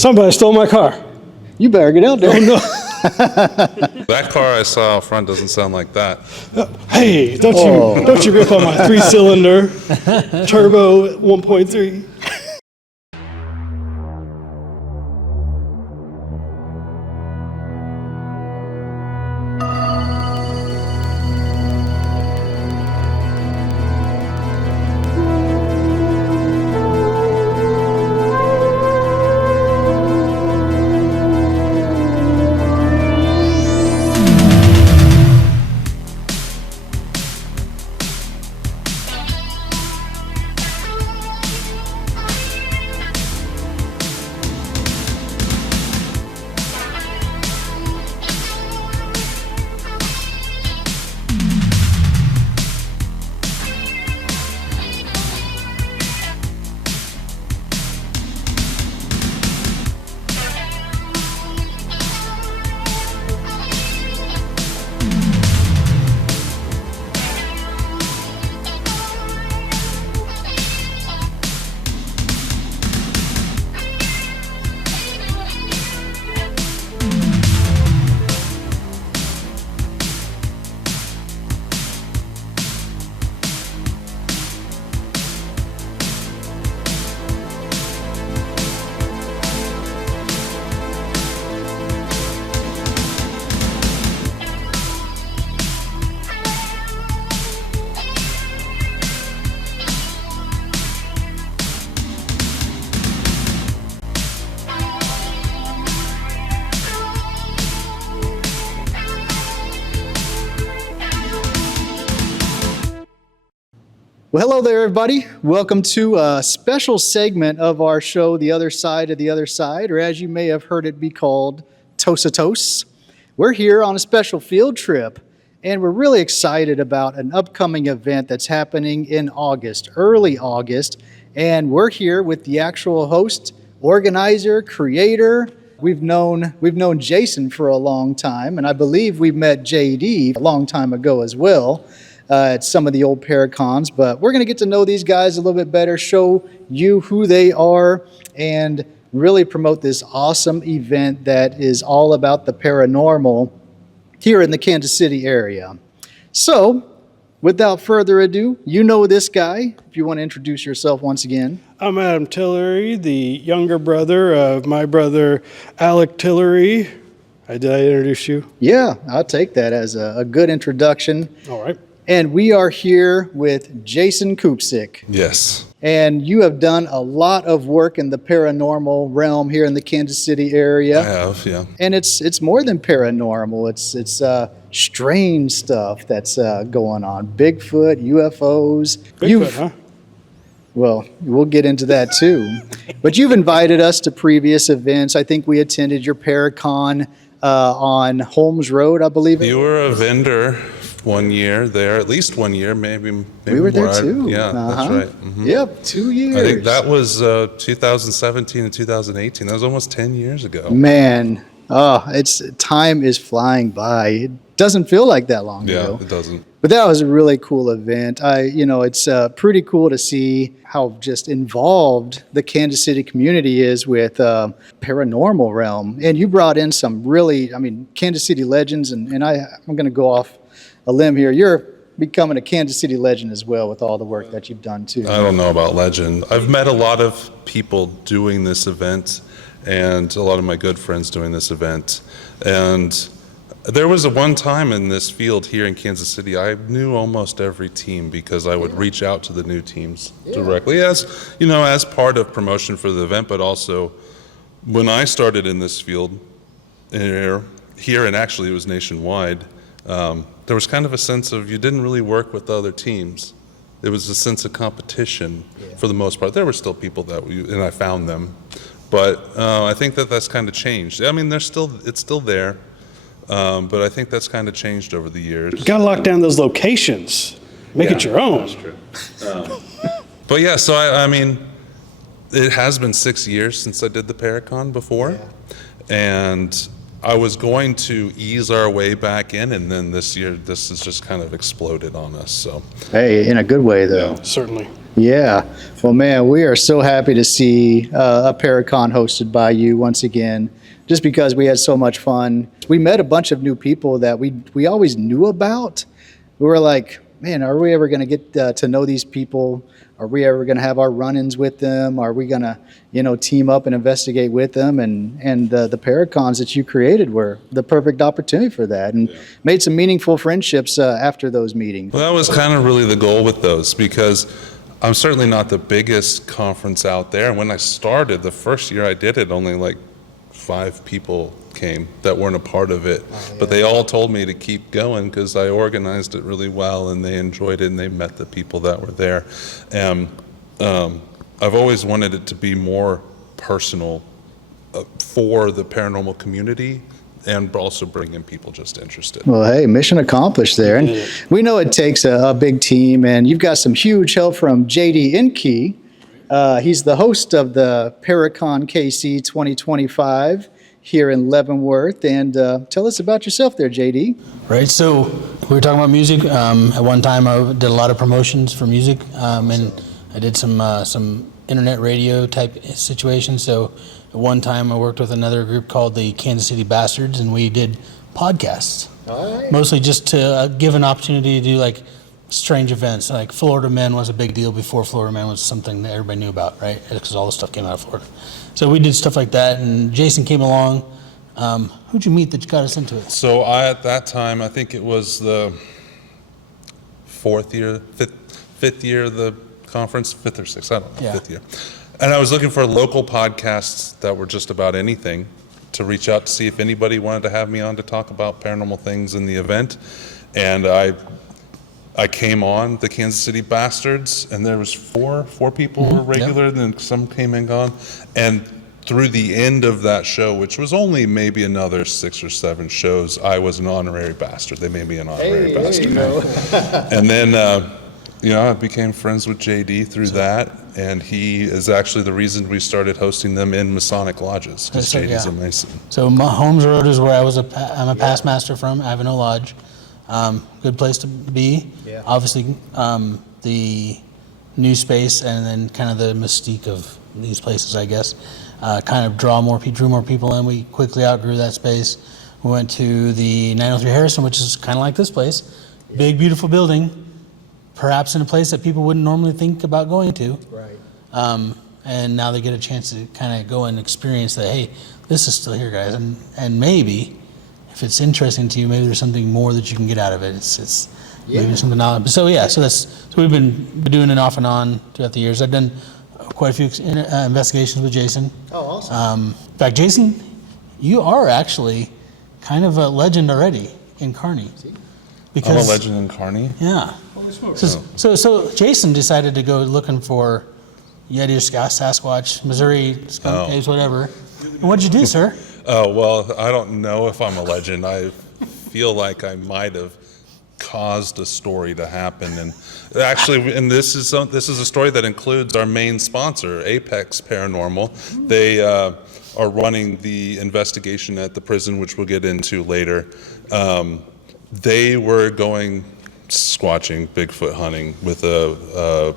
Somebody stole my car. You better get out there. Oh, no. That car I saw out front doesn't sound like that. Hey, don't you rip on my 3-cylinder turbo 1.3. Well, hello there, everybody. Welcome to a special segment of our show, The Other Side of the Other Side, or as you may have heard it be called, TOSOTOS. We're here on a special field trip, and we're really excited about an upcoming event that's happening in August, early August, and we're here with the actual host, organizer, creator. We've known Jason for a long time, and I believe we've met JD a long time ago as well. At some of the old Paracons, but we're going to get to know these guys a little bit better, show you who they are, and really promote this awesome event that is all about the paranormal here in the Kansas City area. So, without further ado, you know this guy. If you want to introduce yourself once again. I'm Adam Tillery, the younger brother of my brother Alec Tillery. Did I introduce you? Yeah, I'll take that as a good introduction. All right. And we are here with Jason CREEPZ. Yes. And you have done a lot of work in the paranormal realm here in the Kansas City area. I have, yeah. And it's more than paranormal. It's strange stuff that's going on. Bigfoot, UFOs. Bigfoot, huh? Well, we'll get into that too. But you've invited us to previous events. I think we attended your Paracon on Holmes Road, I believe. You were a vendor 1 year there, at least 1 year, maybe we were there more. too. Yeah, that's right. Mm-hmm. Yep, 2 years. I think that was 2017 and 2018. That was almost 10 years ago. Man, time is flying by. It doesn't feel like that long ago. Yeah, it doesn't. But that was a really cool event. It's pretty cool to see how just involved the Kansas City community is with paranormal realm. And you brought in some really, Kansas City legends, and I'm going to go off a limb here. You're becoming a Kansas City legend as well with all the work that you've done too. I don't know about legend. I've met a lot of people doing this event, and a lot of my good friends doing this event. And there was one time in this field here in Kansas City, I knew almost every team because I would reach out to the new teams directly as part of promotion for the event, but also when I started in this field here, and actually it was nationwide, there was kind of a sense of you didn't really work with the other teams. There was a sense of competition for the most part. There were still people and I found them, but I think that's kind of changed. It's still there. But I think that's kind of changed over the years. You gotta lock down those locations. Make it your own. That's true. But yeah, so it has been 6 years since I did the Paracon before, and I was going to ease our way back in, and then this year, this has just kind of exploded on us. So, Hey, in a good way though. Certainly. Yeah. Well, man, we are so happy to see a Paracon hosted by you once again, just because we had so much fun. We met a bunch of new people that we always knew about. We were like, man, are we ever going to get to know these people? Are we ever going to have our run-ins with them? Are we going to, team up and investigate with them? And the Paracons that you created were the perfect opportunity for that, and made some meaningful friendships after those meetings. Well, that was kind of really the goal with those, because I'm certainly not the biggest conference out there. And when I started, the first year I did it, only like 5 people came that weren't a part of it. But they all told me to keep going because I organized it really well, and they enjoyed it, and they met the people that were there. And I've always wanted it to be more personal for the paranormal community, and also bring in people just interested. Well, hey, mission accomplished there. And we know it takes a big team, and you've got some huge help from JD Inke. He's the host of the Paracon KC 2025 here in Leavenworth. And tell us about yourself there, JD. Right, so we were talking about music. At one time, I did a lot of promotions for music, and I did some internet radio type situations. So at one time, I worked with another group called the Kansas City Bastards, and we did podcasts. All right. Mostly just to give an opportunity to do like strange events. Like Florida Man was a big deal before Florida Man was something that everybody knew about, right? Because all the stuff came out of Florida. So we did stuff like that, and Jason came along. Who'd you meet that got us into it? So at that time, I think it was the fifth year of the conference, 5th or 6th, I don't know, Yeah. 5th year. And I was looking for local podcasts that were just about anything, to reach out to see if anybody wanted to have me on to talk about paranormal things in the event. And I came on the Kansas City Bastards, and there was four people who were regular, then some came and gone. And through the end of that show, which was only maybe another 6 or 7 shows, I was an honorary bastard. They made me an honorary bastard. And then, I became friends with JD through that, and he is actually the reason we started hosting them in Masonic lodges, because So, JD's yeah. a Mason. So Holmes Road is where I'm a past master from, Avenue Lodge. Good place to be. Yeah. Obviously, the new space and then kind of the mystique of these places, I guess, kind of drew more people in. We quickly outgrew that space. We went to the 903 Harrison, which is kind of like this place. Big, beautiful building, perhaps in a place that people wouldn't normally think about going to. Right. And now they get a chance to kind of go and experience that, hey, this is still here, guys. And maybe, if it's interesting to you, maybe there's something more that you can get out of it. It's maybe something knowledge. So we've been doing it off and on throughout the years. I've done quite a few investigations with Jason. Oh, awesome. In fact, Jason, you are actually kind of a legend already in Kearney. I'm a legend in Kearney. Yeah. So Jason decided to go looking for Yeti or Sasquatch, Missouri skunk caves, whatever. And what'd you do, sir? Oh, well, I don't know if I'm a legend. I feel like I might have caused a story to happen. And actually, and this is a story that includes our main sponsor, Apex Paranormal. They are running the investigation at the prison, which we'll get into later. They were going squatching, Bigfoot hunting with a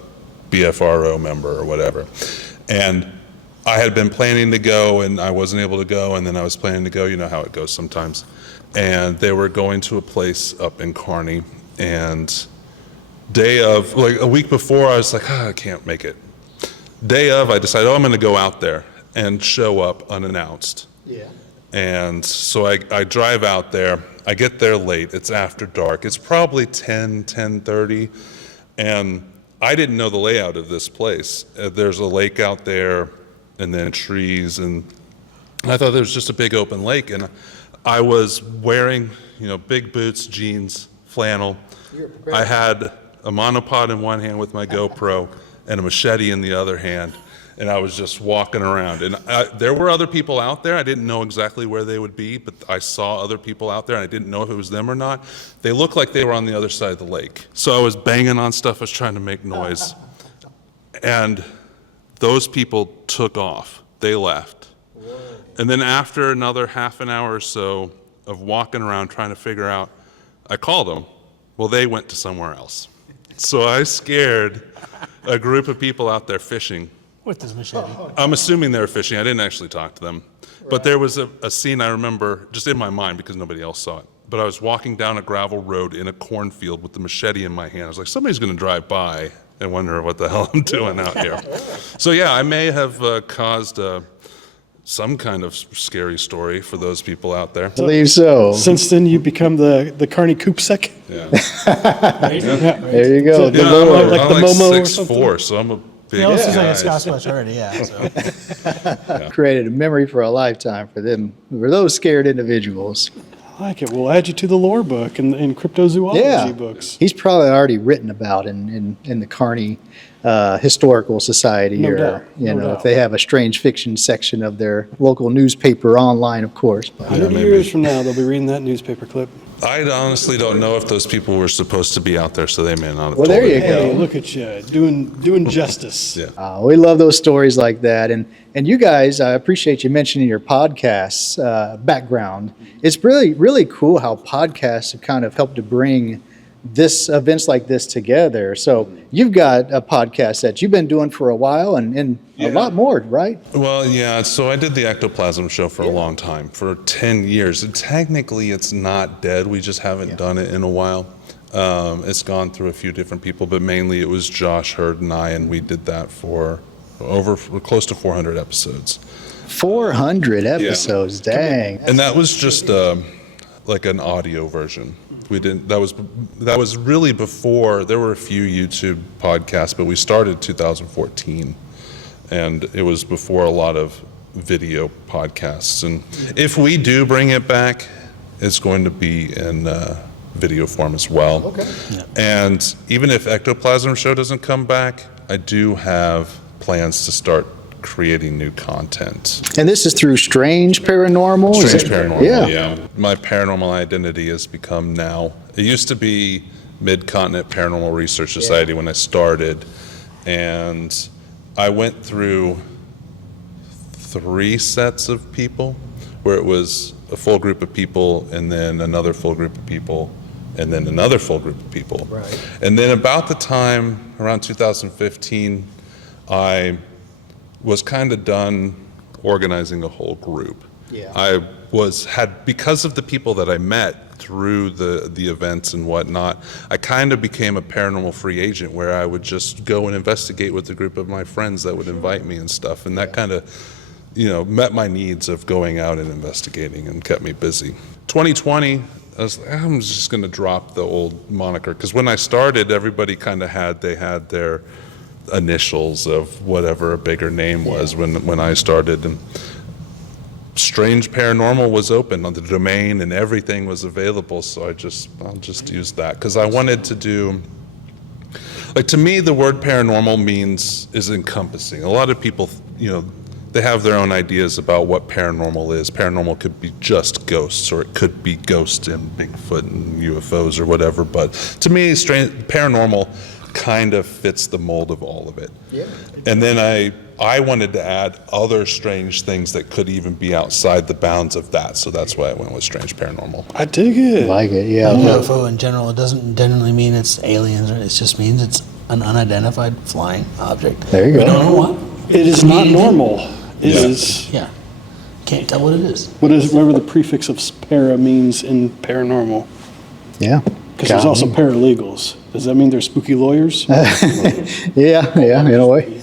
BFRO member or whatever. And I had been planning to go, and I wasn't able to go, and then I was planning to go. You know how it goes sometimes. And they were going to a place up in Kearney, and day of, like a week before, I was like, I can't make it. Day of, I decided, I'm going to go out there and show up unannounced. Yeah. And so I drive out there. I get there late. It's after dark. It's probably 10:30, and I didn't know the layout of this place. There's a lake out there, and then trees, and I thought there was just a big open lake. And I was wearing, big boots, jeans, flannel. I had a monopod in one hand with my GoPro and a machete in the other hand, and I was just walking around. And there were other people out there. I didn't know exactly where they would be, but I saw other people out there, and I didn't know if it was them or not. They looked like they were on the other side of the lake. So I was banging on stuff. I was trying to make noise. And those people took off. They left. Whoa. And then after another half an hour or so of walking around trying to figure out, I called them. Well, they went to somewhere else. So I scared a group of people out there fishing. With this machete. I'm assuming they were fishing. I didn't actually talk to them. But there was a scene I remember just in my mind because nobody else saw it. But I was walking down a gravel road in a cornfield with the machete in my hand. I was like, somebody's going to drive by and wonder what the hell I'm doing out here. So yeah, I may have caused some kind of scary story for those people out there. I believe so. Since then, you become the Carney CREEPZ. Yeah. There you go. Yeah, The Lord. like the I'm Momo or 6'4", so I'm a big He also looks like guy. a Sasquatch already, yeah. So. Created a memory for a lifetime for them, for those scared individuals. I like it. We'll add you to the lore book and cryptozoology Yeah, books. he's probably already written about in the Kearney Historical Society, No or doubt, no if doubt. they have a strange fiction section of their local newspaper online, of course. But 100 maybe. years from now, they'll be reading that newspaper clip. I honestly don't know if those people were supposed to be out there, so they may not have Well, told there you it. go. Hey, look at you, doing justice. Yeah. we love those stories like that, and you guys, I appreciate you mentioning your podcasts background. It's really cool how podcasts have kind of helped to bring events like this together. So you've got a podcast that you've been doing for a while, and a lot more, right? Well, yeah, so I did the Ectoplasm show for a long time, for 10 years. And technically, it's not dead. We just haven't done it in a while. It's gone through a few different people, but mainly it was Josh Hurd and I, and we did that for close to 400 episodes. 400 episodes, dang. And that was just like an audio version. We didn't. That was really before. There were a few YouTube podcasts, but we started 2014, and it was before a lot of video podcasts. And if we do bring it back, it's going to be in video form as well. Okay. And even if Ectoplasm Show doesn't come back, I do have plans to start creating new content. And this is through Strange Paranormal? Is Strange it- Paranormal, Yeah. My paranormal identity has become now, it used to be Mid-Continent Paranormal Research Society when I started, and I went through 3 sets of people where it was a full group of people and then another full group of people and then another full group of people. Right. And then about the time, around 2015, I was kind of done organizing a whole group. Yeah. I had because of the people that I met through the events and whatnot, I kind of became a paranormal free agent where I would just go and investigate with a group of my friends that would invite me and stuff, and that kind of, met my needs of going out and investigating and kept me busy. 2020, I was like, I'm just going to drop the old moniker, because when I started, everybody kind of had their initials of whatever a bigger name was when I started, and Strange Paranormal was open on the domain and everything was available, so I'll just use that because I wanted to do, like, to me the word paranormal is encompassing. A lot of people, they have their own ideas about what paranormal is. Paranormal could be just ghosts, or it could be ghosts and Bigfoot and UFOs or whatever, but to me paranormal kind of fits the mold of all of it. Yeah. And then I wanted to add other strange things that could even be outside the bounds of that, so that's why I went with Strange Paranormal. I dig it. Like it, yeah. UFO in general, it doesn't generally mean it's aliens, or it just means it's an unidentified flying object. There you We go. don't know what. It is not normal. It Yeah. is Yeah. Can't tell what it is. whatever the prefix of para means in paranormal. Yeah. Because there's also paralegals. Does that mean they're spooky lawyers? Yeah, in a way.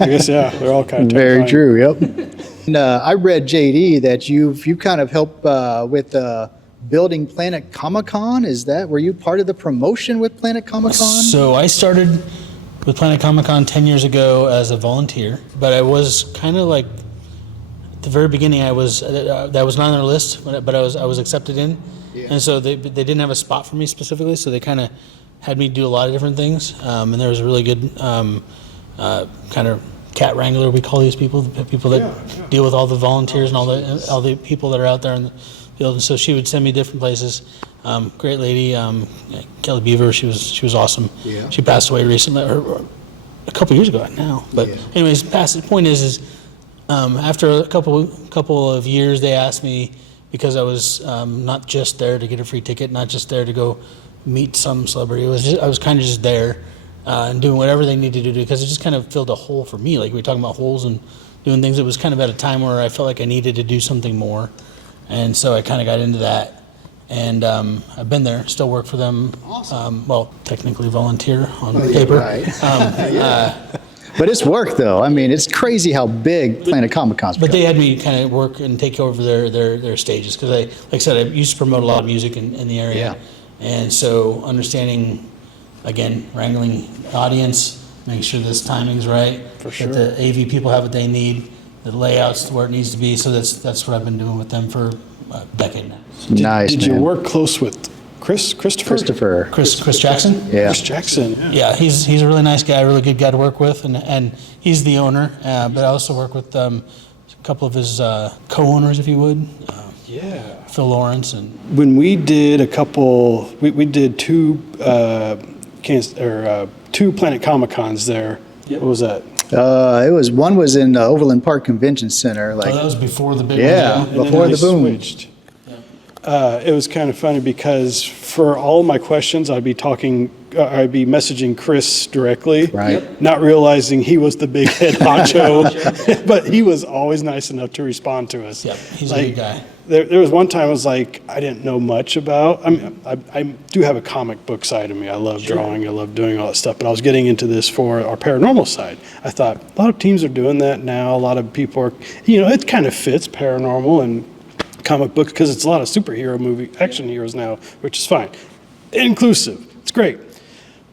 I guess, yeah, they're all kind of Very true, yep. And, I read, JD, that you kind of helped with building Planet Comic-Con. Were you part of the promotion with Planet Comic-Con? So I started with Planet Comic Con 10 years ago as a volunteer, but I was kind of like, at the very beginning, that was not on their list, but I was accepted in. Yeah. And so they didn't have a spot for me specifically, so they kind of had me do a lot of different things. And there was a really good kind of cat wrangler, we call these people, the people that deal with all the volunteers and all the people that are out there in the field. And so she would send me different places. Great lady, Kelly Beaver, she was awesome. Yeah. She passed away recently, or a couple years ago now. But Yeah. anyways, the point is after a couple of years, they asked me, because I was not just there to get a free ticket, not just there to go meet some celebrity. I was kind of just there and doing whatever they needed to do, because it just kind of filled a hole for me. Like we were talking about holes and doing things. It was kind of at a time where I felt like I needed to do something more. And so I kind of got into that. And I've been there, still work for them. Awesome. Well, technically volunteer on paper. Right. But it's work, though. I mean, it's crazy how big Planet Comic-Con's But become. they had me kind of work and take over their stages, because like I said, I used to promote a lot of music in the area. Yeah. And so understanding, again, wrangling the audience, making sure this timing's right. For sure. That the AV people have what they need, the layouts to where it needs to be. So that's what I've been doing with them for a decade now. Nice, Did you man. work close with Christopher? Chris Jackson? Yeah. Chris Jackson. Yeah, he's a really nice guy, a really good guy to work with, and he's the owner. But I also work with a couple of his co-owners, if you would, Yeah. Phil Lawrence and When we did we did two two Planet Comic Cons there. What was that? One was in Overland Park Convention Center. that Like, was before the big Yeah. one. And then Before they the boom. switched. It was kind of funny because for all my questions, I'd be messaging Chris directly, Right. not realizing he was the big head honcho, but he was always nice enough to respond to us. Yeah, he's a good guy. There was one time I was like, I didn't know much about. I mean, I do have a comic book side of me. I love drawing. I love doing all that stuff. But I was getting into this for our paranormal side. I thought a lot of teams are doing that now. A lot of people are, it kind of fits paranormal and comic books because it's a lot of superhero movie action heroes now, which is fine. Inclusive. It's great.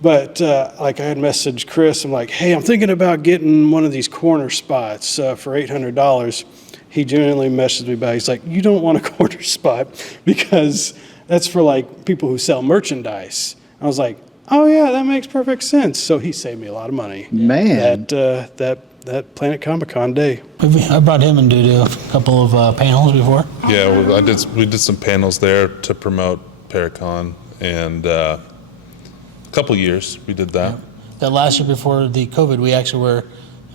But like I had messaged Chris, I'm like, hey, I'm thinking about getting one of these corner spots for $800. He genuinely messaged me back. He's like, you don't want a corner spot because that's for like people who sell merchandise. I was like, oh yeah, that makes perfect sense. So he saved me a lot of money. Man. That Planet Comic Con day. I brought him in to do a couple of panels before. Yeah, we did some panels there to promote Paracon, and a couple years we did that. That last year before the COVID, we actually were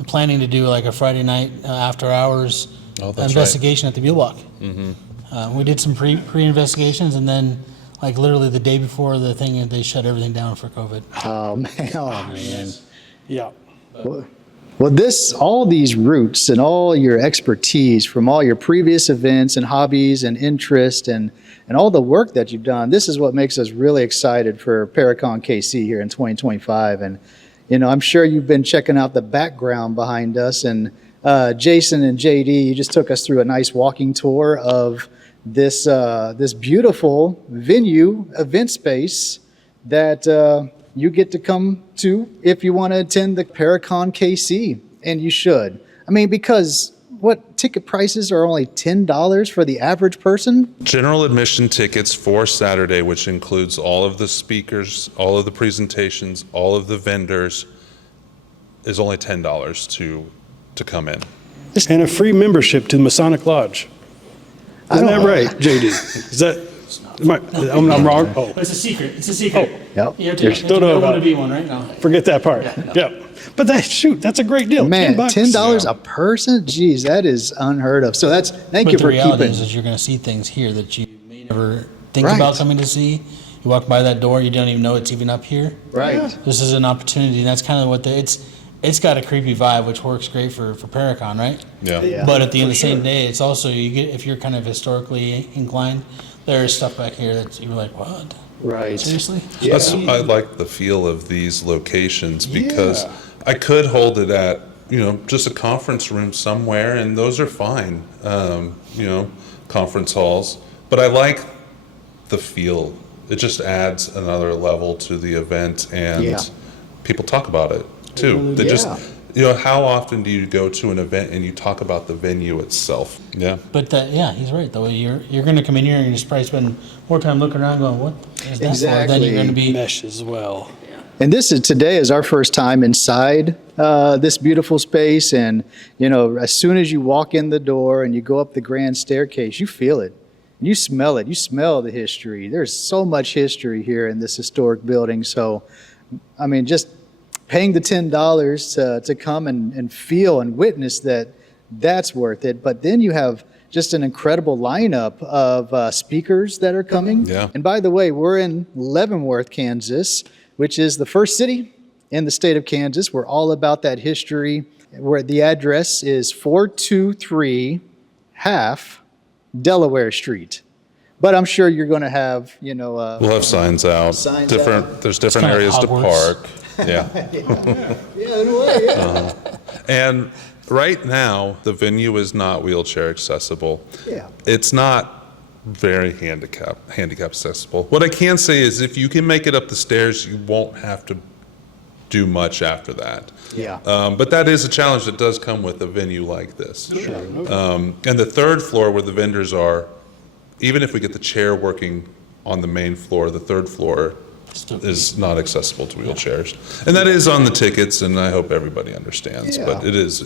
planning to do like a Friday night after hours investigation at the Mule Walk. Mm-hmm. We did some pre-investigations, and then like literally the day before the thing, they shut everything down for COVID. oh, man. Yeah. Well, all these roots and all your expertise from all your previous events and hobbies and interest and all the work that you've done, this is what makes us really excited for Paracon KC here in 2025. And, I'm sure you've been checking out the background behind us. And Jason and JD, you just took us through a nice walking tour of this beautiful venue, event space that you get to come to if you want to attend the Paracon KC, and you should. I mean, because what ticket prices are only $10 for the average person? General admission tickets for Saturday, which includes all of the speakers, all of the presentations, all of the vendors, is only $10 to come in. And a free membership to the Masonic Lodge. Isn't that right, JD? Is that, I'm wrong? Oh, But it's a secret. It's a secret. Yep. You have There's to still no want about to it. be one, right? No. forget that part. Yeah. But that's a great deal. Man, $10. $10 Yeah. a person? Geez, that is unheard of. So thank But you the for reality keeping. is you're going to see things here that you may never think Right. about coming to see. You walk by that door, you don't even know it's even up here. Right. This is an opportunity, and that's kind of what it's got a creepy vibe, which works great for Paracon, right? Yeah. Yeah. But at the end of the same day, it's also if you're kind of historically inclined, there's stuff back here that you're like, what? Right. Seriously? I like the feel of these locations because Yeah. I could hold it at, just a conference room somewhere, and those are fine, conference halls. But I like the feel. It just adds another level to the event, and Yeah. people talk about it too. They just, Yeah. how often do you go to an event and you talk about the venue itself? Yeah. But he's right. Though you're going to come in here and just probably spend more time looking around, going, "What is that for?" Then you're going to be Mesh as well. And today is our first time inside this beautiful space. And, as soon as you walk in the door and you go up the grand staircase, you feel it. You smell it. You smell the history. There's so much history here in this historic building. So, I mean, just paying the $10 to come and feel and witness that's worth it. But then you have just an incredible lineup of speakers that are coming. Yeah. And by the way, we're in Leavenworth, Kansas, which is the first city in the state of Kansas. We're all about that history. Where the address is 423 half Delaware Street. But I'm sure you're going to have, We'll have signs out. Signs There's different kind of areas to Hogwarts. park. Yeah. Yeah, in a way, yeah. And right now, the venue is not wheelchair accessible. Yeah. It's not very handicap accessible. What I can say is if you can make it up the stairs, you won't have to do much after that. Yeah. But that is a challenge that does come with a venue like this. And the third floor where the vendors are, even if we get the chair working on the main floor, the third floor is not accessible to wheelchairs. And that is on the tickets, and I hope everybody understands, Yeah. but it is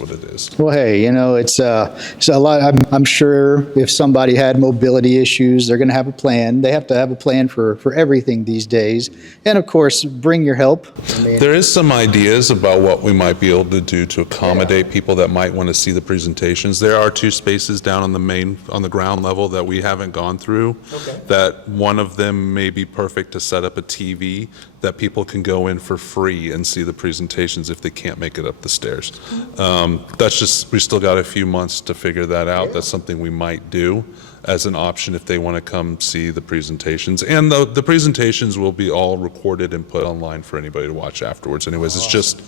what it is. Well, hey, it's a lot. I'm sure if somebody had mobility issues, they're going to have a plan. They have to have a plan for everything these days. And of course, bring your help. There is some ideas about what we might be able to do to accommodate people that might want to see the presentations. There are 2 spaces down on the ground level that we haven't gone through. That one of them may be perfect to set up a TV that people can go in for free and see the presentations if they can't make it up the stairs. We still got a few months to figure that out. That's something we might do as an option if they want to come see the presentations. And the presentations will be all recorded and put online for anybody to watch afterwards. Anyways, it's just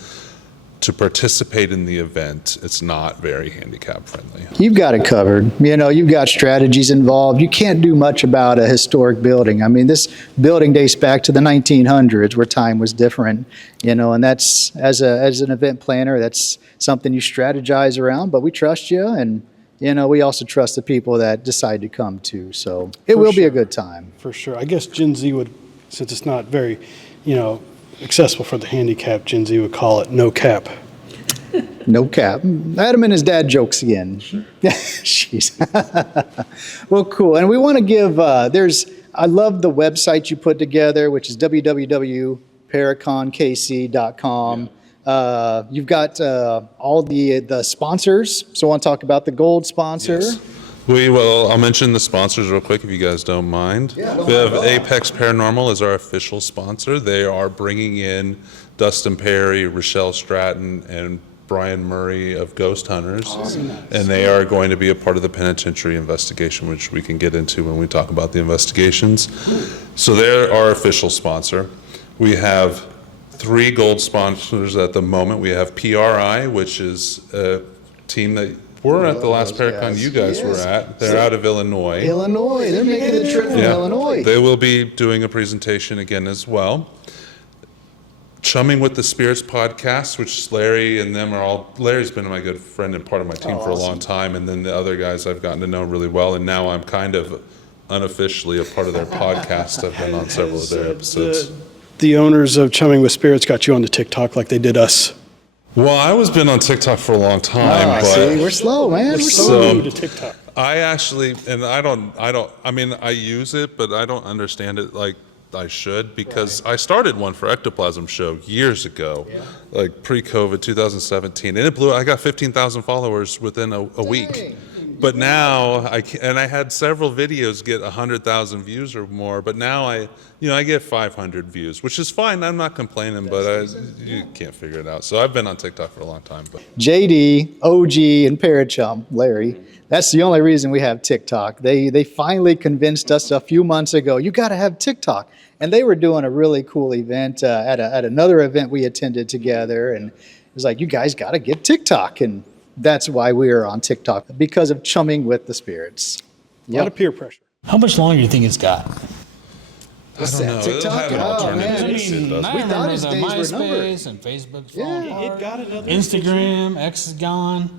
to participate in the event, it's not very handicap friendly. You've got it covered. You've got strategies involved. You can't do much about a historic building. I mean, this building dates back to the 1900s where time was different, and that's, as an event planner, that's something you strategize around, but we trust you, and, we also trust the people that decide to come too. So it will be a good time. For sure. I guess Gen Z would, since it's not very, accessible for the handicapped, Gen Z would call it no cap. No cap. Adam and his dad jokes again. Jeez. Well, cool. And we want to give, I love the website you put together, which is www.paraconkc.com. You've got all the sponsors. So I want to talk about the gold sponsor. Yes. I'll mention the sponsors real quick if you guys don't mind. We have Apex Paranormal as our official sponsor. They are bringing in Dustin Perry, Rochelle Stratton, and Brian Murray of Ghost Hunters. And they are going to be a part of the penitentiary investigation, which we can get into when we talk about the investigations. So they're our official sponsor. We have 3 gold sponsors at the moment. We have PRI, which is a team that we're at the last Paracon you guys were at. They're out of Illinois. They're making a trip from Illinois. They will be doing a presentation again as well. Chumming with the Spirits podcast, which Larry and them Larry's been my good friend and part of my team for a long time, and then the other guys I've gotten to know really well, and now I'm kind of unofficially a part of their podcast. I've been on several of their episodes. The owners of Chumming with Spirits got you onto TikTok like they did us. Well, I was been on TikTok for a long time, but See, we're slow, man. We're So slow. new to TikTok. I actually, and I use it, but I don't understand it like I should, because I started one for Ectoplasm Show years ago, like pre-COVID 2017, and it blew. I got 15,000 followers within a week. But now I had several videos get 100,000 views or more. But now I get 500 views, which is fine. I'm not complaining, but you can't figure it out. So I've been on TikTok for a long time. But JD, OG, and Parachum, Larry. That's the only reason we have TikTok. They finally convinced us a few months ago, you got to have TikTok. And they were doing a really cool event at another event we attended together. And it was like, you guys got to get TikTok. And that's why we are on TikTok, because of Chumming with the Spirits. A lot of peer pressure. How much longer do you think it's got? I don't know. TikTok? It'll have an Oh, man. alternative. It does. We thought his days were numbered. MySpace and Facebook's falling apart. It got another Instagram, X is gone.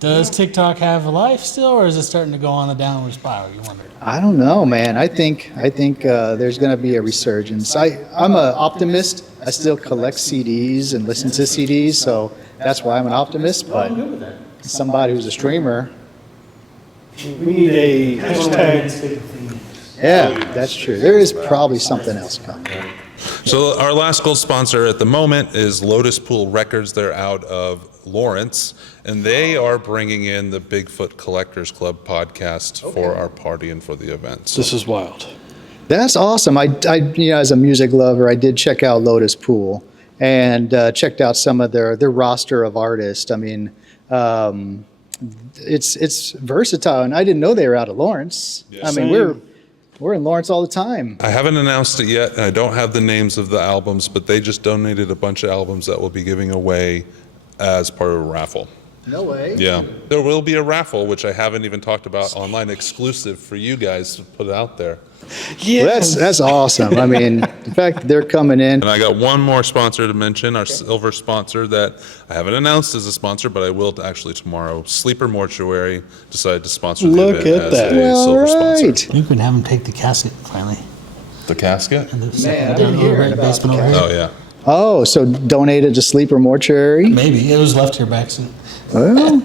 Does TikTok have a life still, or is it starting to go on the downward spiral? You wonder. I don't know, man. I think there's going to be a resurgence. I'm an optimist. I still collect CDs and listen to CDs, so that's why I'm an optimist. But somebody who's a streamer, We need a hashtag. yeah, that's true. There is probably something else coming. So our last gold sponsor at the moment is Lotus Pool Records. They're out of Lawrence, and they are bringing in the Bigfoot Collectors Club podcast for our party and for the events. This is wild. That's awesome. I as a music lover, I did check out Lotus Pool, and checked out some of their roster of artists. I mean, it's versatile, and I didn't know they were out of Lawrence. I mean, we're in Lawrence all the time. I haven't announced it yet, and I don't have the names of the albums, but they just donated a bunch of albums that we'll be giving away as part of a raffle. No way. Yeah. There will be a raffle, which I haven't even talked about, online exclusive for you guys to put out there. Yeah. Well, that's awesome. I mean, the fact that they're coming in. And I got one more sponsor to mention, our silver sponsor that I haven't announced as a sponsor, but I will actually tomorrow. Sleeper Mortuary decided to sponsor the Look event at as that. a Well, silver sponsor. right. You can have them take the casket finally. The casket? And the Man, I've down been over hearing in the about basement the over here. Oh, yeah. Oh, so donated to Sleeper Mortuary? Maybe. It was left here back soon. Well,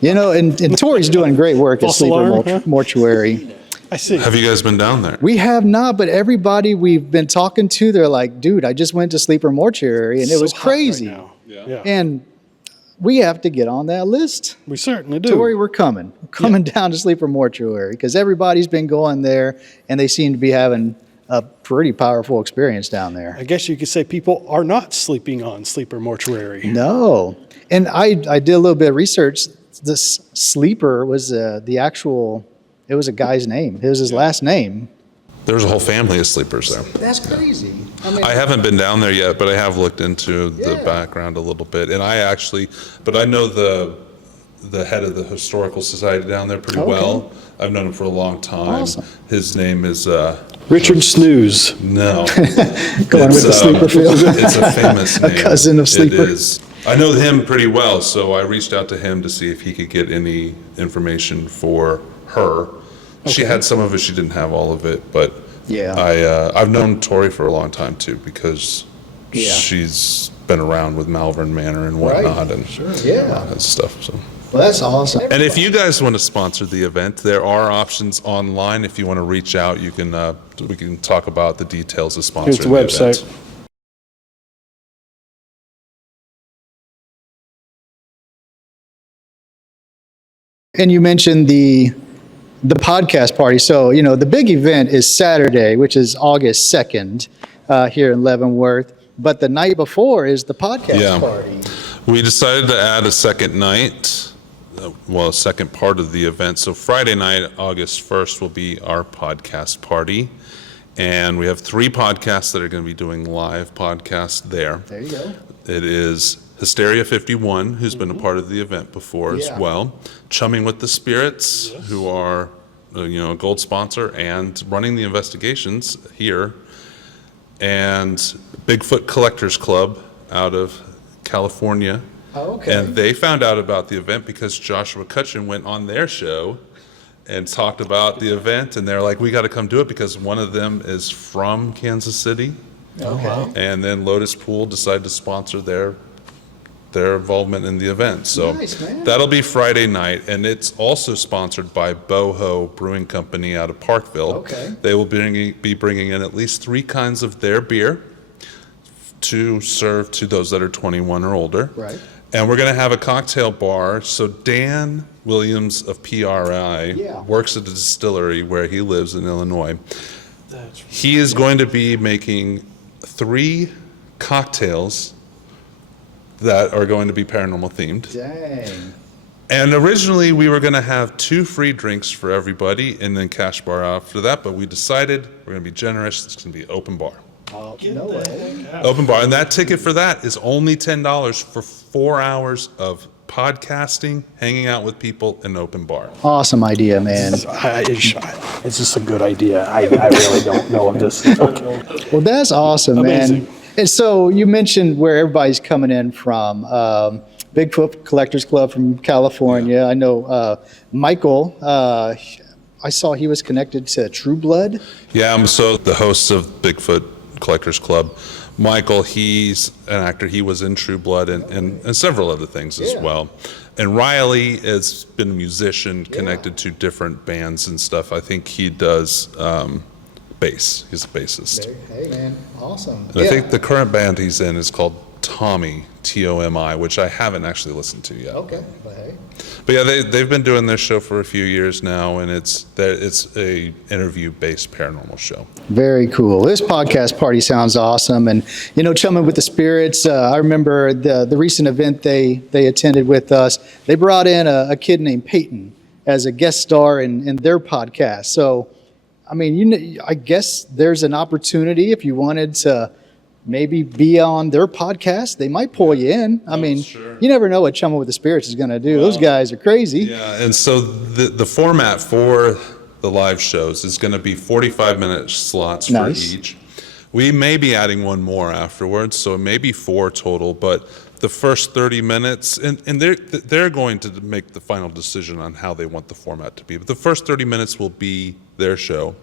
you know, and Tori's doing great work at False Sleeper alarm, huh? Mortuary. I see. Have you guys been down there? We have not, but everybody we've been talking to, they're like, dude, I just went to Sleeper Mortuary, and it was So hot right crazy. now. Yeah. And we have to get on that list. We certainly do. Tori, we're coming. We're coming down to Sleeper Mortuary because everybody's been going there, and they seem to be having a pretty powerful experience down there. I guess you could say people are not sleeping on Sleeper Mortuary. No. And I did a little bit of research. This Sleeper was the actual, it was a guy's name. It was his last name. There's a whole family of sleepers there. That's crazy. I mean, I haven't been down there yet, but I have looked into the Yeah. background a little bit. And I know the head of the Historical Society down there pretty Okay. well. I've known him for a long time. Awesome. His name is, Richard Snooze. no. going with the Sleeper field. It's a famous A name. cousin of Sleeper. It is. I know him pretty well, so I reached out to him to see if he could get any information for her. She had some of it, she didn't have all of it, but Yeah. I've known Tori for a long time too, because Yeah. she's been around with Malvern Manor and whatnot and Yeah. that stuff. So. Well, that's awesome. And if you guys want to sponsor the event, there are options online. If you want to reach out, you can we can talk about the details of sponsoring Here's the event. website. And you mentioned the podcast party. So, you know, the big event is Saturday, which is August 2nd here in Leavenworth. But the night before is the podcast Yeah. party. We decided to add a second night, a second part of the event. So Friday night, August 1st, will be our podcast party. And we have 3 podcasts that are going to be doing live podcasts there. There you go. It is Hysteria 51, who's been a part of the event before as Yeah. well. Chumming with the Spirits, who are, a gold sponsor and running the investigations here. And Bigfoot Collectors Club out of California. Oh, okay. And they found out about the event because Joshua Cutchin went on their show and talked about the event. And they're like, we got to come do it because one of them is from Kansas City. Okay. And then Lotus Pool decided to sponsor their involvement in the event. So Nice, man. that'll be Friday night, and it's also sponsored by Boho Brewing Company out of Parkville. Okay. They will be bringing in at least 3 kinds of their beer to serve to those that are 21 or older. Right. And we're going to have a cocktail bar. So Dan Williams of PRI Yeah. works at a distillery where he lives in Illinois. He is going to be making 3 cocktails that are going to be paranormal themed. Dang. And originally we were going to have 2 free drinks for everybody and then cash bar after that, but we decided we're going to be generous. It's going to be open bar. Oh, no way. Open bar. And that ticket for that is only $10 for 4 hours of podcasting, hanging out with people, and open bar. Awesome idea, man. It's just a good idea. I really don't know of this. Okay. Well, that's awesome, Amazing. man. And so you mentioned where everybody's coming in from. Bigfoot Collectors Club from California. I know Michael, I saw he was connected to True Blood. Yeah, I'm so the host of Bigfoot Collectors Club. Michael, he's an actor. He was in True Blood and several other things as Yeah. well. And Riley has been a musician connected to different bands and stuff. I think he does bass. He's a bassist. Hey, man. Awesome. And I think the current band he's in is called Tommy, Tomi, which I haven't actually listened to yet. Okay, but hey. But yeah, they've been doing this show for a few years now, and it's a interview-based paranormal show. Very cool. This podcast party sounds awesome. And, Chumming with the Spirits, I remember the recent event they attended with us. They brought in a kid named Peyton as a guest star in their podcast. So, I mean, I guess there's an opportunity if you wanted to maybe be on their podcast, they might pull you in. I mean, sure. You never know what Chumming with the Spirits is going to do. Those guys are crazy. Yeah, and so the format for the live shows is going to be 45-minute slots for each. We may be adding one more afterwards, so it may be 4 total, but the first 30 minutes, and they're going to make the final decision on how they want the format to be, but the first 30 minutes will be their show,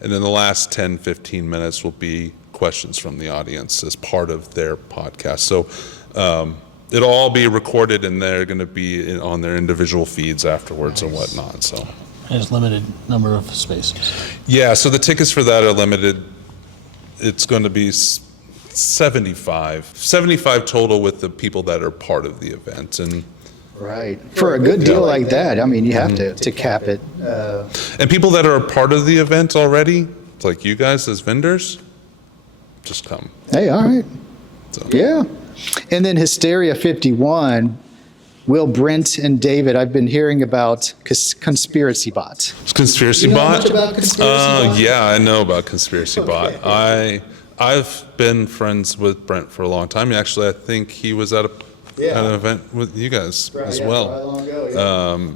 and then the last 10, 15 minutes will be questions from the audience as part of their podcast. So it'll all be recorded, and they're going to be on their individual feeds afterwards and whatnot. So There's limited number of spaces. yeah, so the tickets for that are limited. It's going to be 75 total with the people that are part of the event. And Right. For a good deal like that, I mean, you have to cap it. and people that are a part of the event already, like you guys as vendors, just come. Hey, all right. So. Yeah. And then Hysteria 51, Will, Brent, and David, I've been hearing about Conspiracy Bot. Conspiracy You know Bot? much about Conspiracy Bot? Yeah, I know about Conspiracy Bot. I've been friends with Brent for a long time. Actually, I think he was at an event with you guys as well.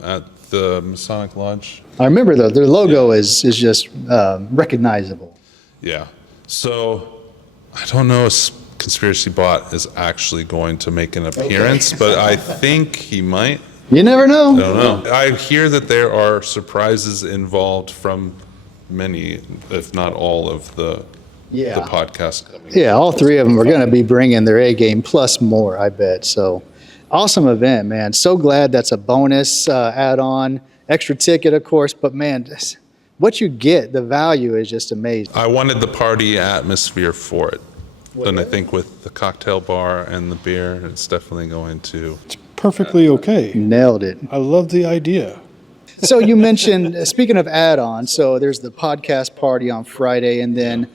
At the Masonic Lodge. I remember, though, their logo is just recognizable. Yeah. So I don't know if Conspiracy Bot is actually going to make an appearance, but I think he might. You never know. I don't know. I hear that there are surprises involved from many, if not all, of the podcast coming. Yeah, all three of them are going to be bringing their A game plus more, I bet. So awesome event, man. So glad that's a bonus add-on, extra ticket, of course. But man, what you get, the value is just amazing. I wanted the party atmosphere for it. And I think with the cocktail bar and the beer, it's definitely going to. Perfectly okay. Nailed it. I love the idea. So you mentioned, speaking of add-ons, so there's the podcast party on Friday, and then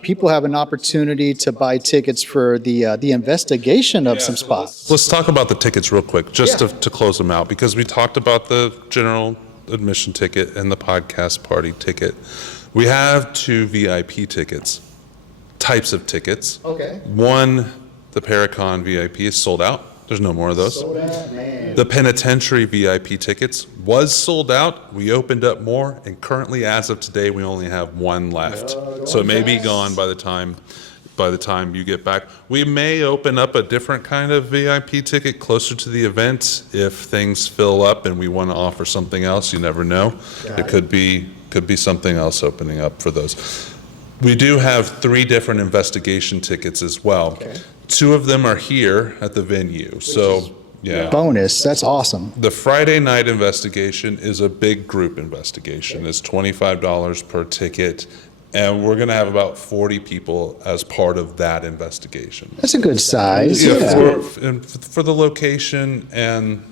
people have an opportunity to buy tickets for the investigation of some spots. Let's talk about the tickets real quick, just to close them out, because we talked about the general admission ticket and the podcast party ticket. We have 2 VIP tickets, types of tickets. Okay. One, the Paracon VIP is sold out. There's no more of those. The Penitentiary VIP tickets was sold out. We opened up more, and currently, as of today, we only have 1 left. So it may be gone by the time you get back. We may open up a different kind of VIP ticket closer to the event if things fill up and we want to offer something else. You never know. It could be something else opening up for those. We do have 3 different investigation tickets as well. Okay. 2 of them are here at the venue. So, yeah. Bonus. That's awesome. The Friday night investigation is a big group investigation. It's $25 per ticket, and we're going to have about 40 people as part of that investigation. That's a good size. For the location and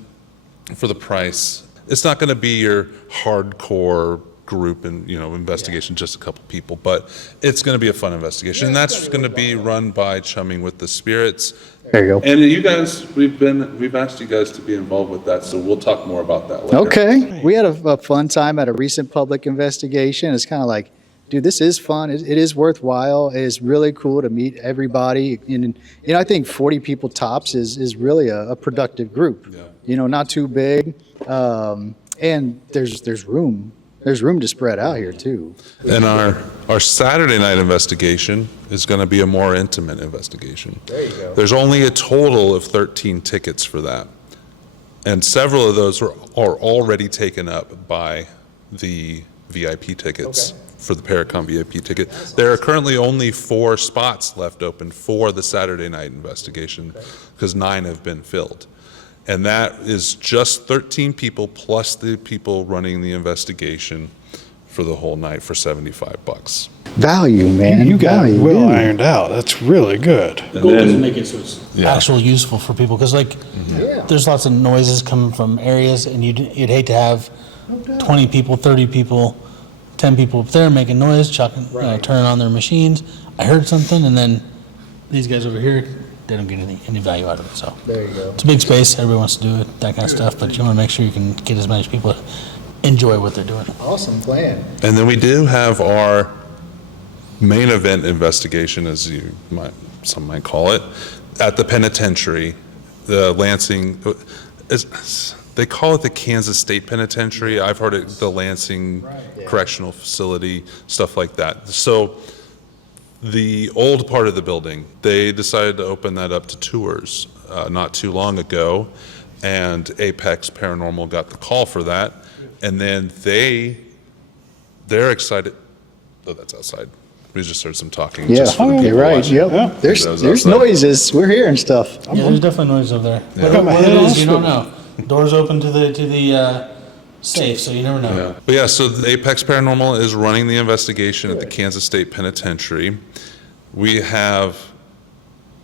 for the price, it's not going to be your hardcore group and investigation, just a couple people, but it's going to be a fun investigation, and that's going to be run by Chumming with the Spirits. There you go. And you guys, we've asked you guys to be involved with that, so we'll talk more about that later. Okay. We had a fun time at a recent public investigation. It's kind of like, dude, this is fun. It is worthwhile. It is really cool to meet everybody. And I think 40 people tops is really a productive group. Yeah. Not too big, and there's room. There's room to spread out here too. And our Saturday night investigation is going to be a more intimate investigation. There you go. There's only a total of 13 tickets for that. And several of those are already taken up by the VIP tickets for the Paracon VIP ticket. There are currently only 4 spots left open for the Saturday night investigation because 9 have been filled. And that is just 13 people plus the people running the investigation for the whole night for $75. Value, man. You got it Value, well dude. ironed out. That's really good. And The goal is to then- make it so it's Yeah. actual useful for people, because there's lots of noises coming from areas, and you'd hate to have 20 people, 30 people, 10 people up there making noise, turning on their machines. I heard something, and then these guys over here, they don't get any value out of it. So There you go. it's a big space. Everybody wants to do it, that kind of stuff, but you want to make sure you can get as many people to enjoy what they're doing. Awesome plan. And then we do have our main event investigation, as some might call it, at the penitentiary, the Lansing, they call it the Kansas State Penitentiary. I've heard it the Lansing Correctional Facility, stuff like that. So the old part of the building, they decided to open that up to tours not too long ago, and Apex Paranormal got the call for that, and then they're excited. Oh, that's outside. We just heard some talking. Yeah, just for the you're people right. watching. Yep. Yeah. There's Those there's outside. noises. We're hearing stuff. Yeah, there's definitely noise over there. Yeah. What, Got my what head it on is, you don't swivel. know. Doors open to the safe, so you never know. Yeah. But yeah, so the Apex Paranormal is running the investigation at the Kansas State Penitentiary. We have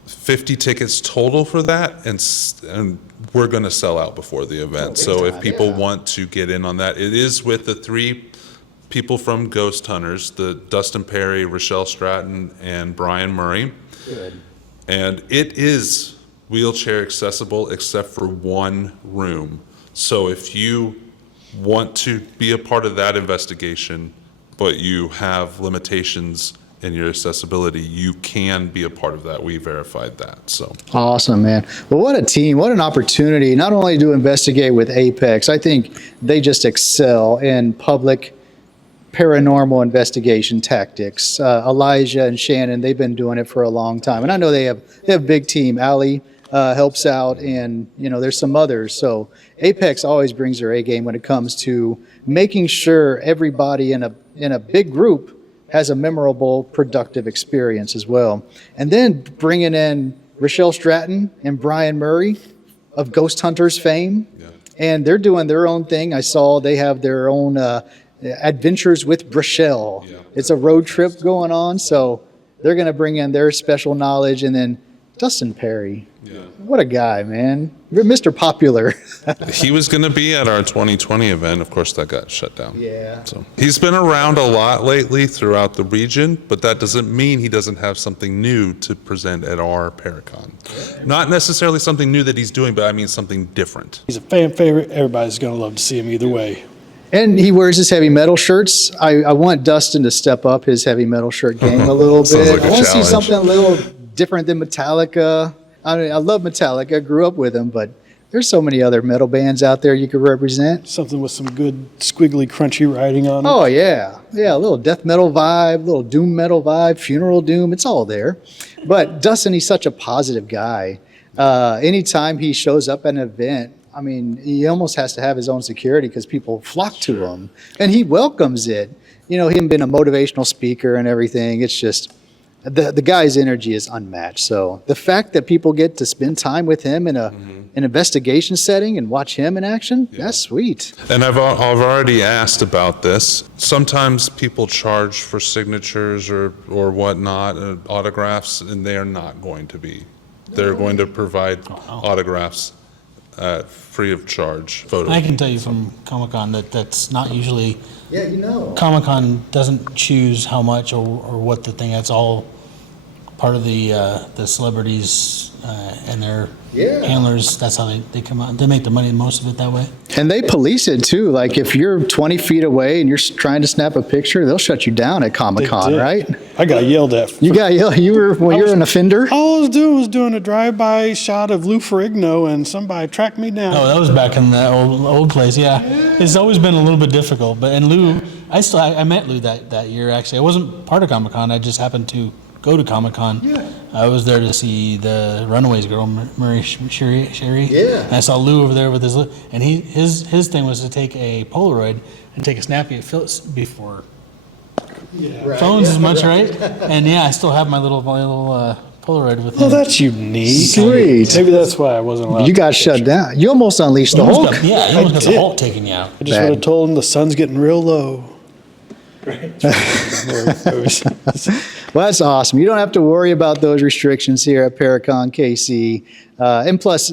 50 tickets total for that, and we're going to sell out before the event. So if people want to get in on that, it is with the 3 people from Ghost Hunters, the Dustin Perry, Rochelle Stratton, and Brian Murray. And it is wheelchair accessible except for one room. So if you want to be a part of that investigation, but you have limitations in your accessibility, you can be a part of that. We verified that, so. Awesome, man. Well, what a team. What an opportunity. Not only to investigate with Apex, I think they just excel in public paranormal investigation tactics. Elijah and Shannon, they've been doing it for a long time. And I know they have a big team. Allie helps out, and there's some others. So Apex always brings their A game when it comes to making sure everybody in a big group has a memorable, productive experience as well. And then bringing in Rochelle Stratton and Brian Murray of Ghost Hunters fame. And they're doing their own thing. I saw they have their own Adventures with Rochelle. Yeah. It's a road trip going on, so they're going to bring in their special knowledge. And then Dustin Perry, what a guy, man. You're Mr. Popular. He was going to be at our 2020 event. Of course, that got shut down. Yeah. So he's been around a lot lately throughout the region, but that doesn't mean he doesn't have something new to present at our Paracon. Not necessarily something new that he's doing, but I mean something different. He's a fan favorite. Everybody's going to love to see him either way. And he wears his heavy metal shirts. I want Dustin to step up his heavy metal shirt game a little Sounds bit. like a I want to see challenge. something a little different than Metallica. I mean, I love Metallica. Grew up with them, but there's so many other metal bands out there you could represent. Something with some good squiggly, crunchy writing on it. Oh yeah, a little death metal vibe, a little doom metal vibe, funeral doom. It's all there. But Dustin, he's such a positive guy. Anytime he shows up at an event, I mean, he almost has to have his own security because people flock to him, and he welcomes it. Him being a motivational speaker and everything. It's just the guy's energy is unmatched. So the fact that people get to spend time with him in an investigation setting and watch him in action, that's sweet. And I've already asked about this. Sometimes people charge for signatures or whatnot, autographs, and they are not going to be. They're going to provide autographs free of charge. Photo. I can tell you from Comic-Con that's not usually, Yeah, Comic-Con doesn't choose how much or what the thing, that's all part of the celebrities and their handlers. That's how they come out. They make the money, most of it that way. And they police it too. Like if you're 20 feet away and you're trying to snap a picture, they'll shut you down at They Comic-Con, did. right? I got yelled at. You were an offender? All I was doing a drive-by shot of Lou Ferrigno, and somebody tracked me down. Oh, that was back in that old place. Yeah, it's always been a little bit difficult. But and Lou, I met Lou that year. Actually, I wasn't part of Comic-Con. I just happened to go to Comic-Con. Yeah. I was there to see the Runaways girl, Murray Sherry. Yeah. And I saw Lou over there with and his thing was to take a Polaroid and take a snappy before phones as much, right? And I still have my little Polaroid with Oh, him. that's unique. Sweet. Maybe that's why I wasn't allowed. You to got take shut pictures. down. You almost unleashed the You almost Hulk. got- you almost got the did. Hulk taking you out. I just would have told him the sun's getting real low. Well, that's awesome. You don't have to worry about those restrictions here at Paracon KC. And plus,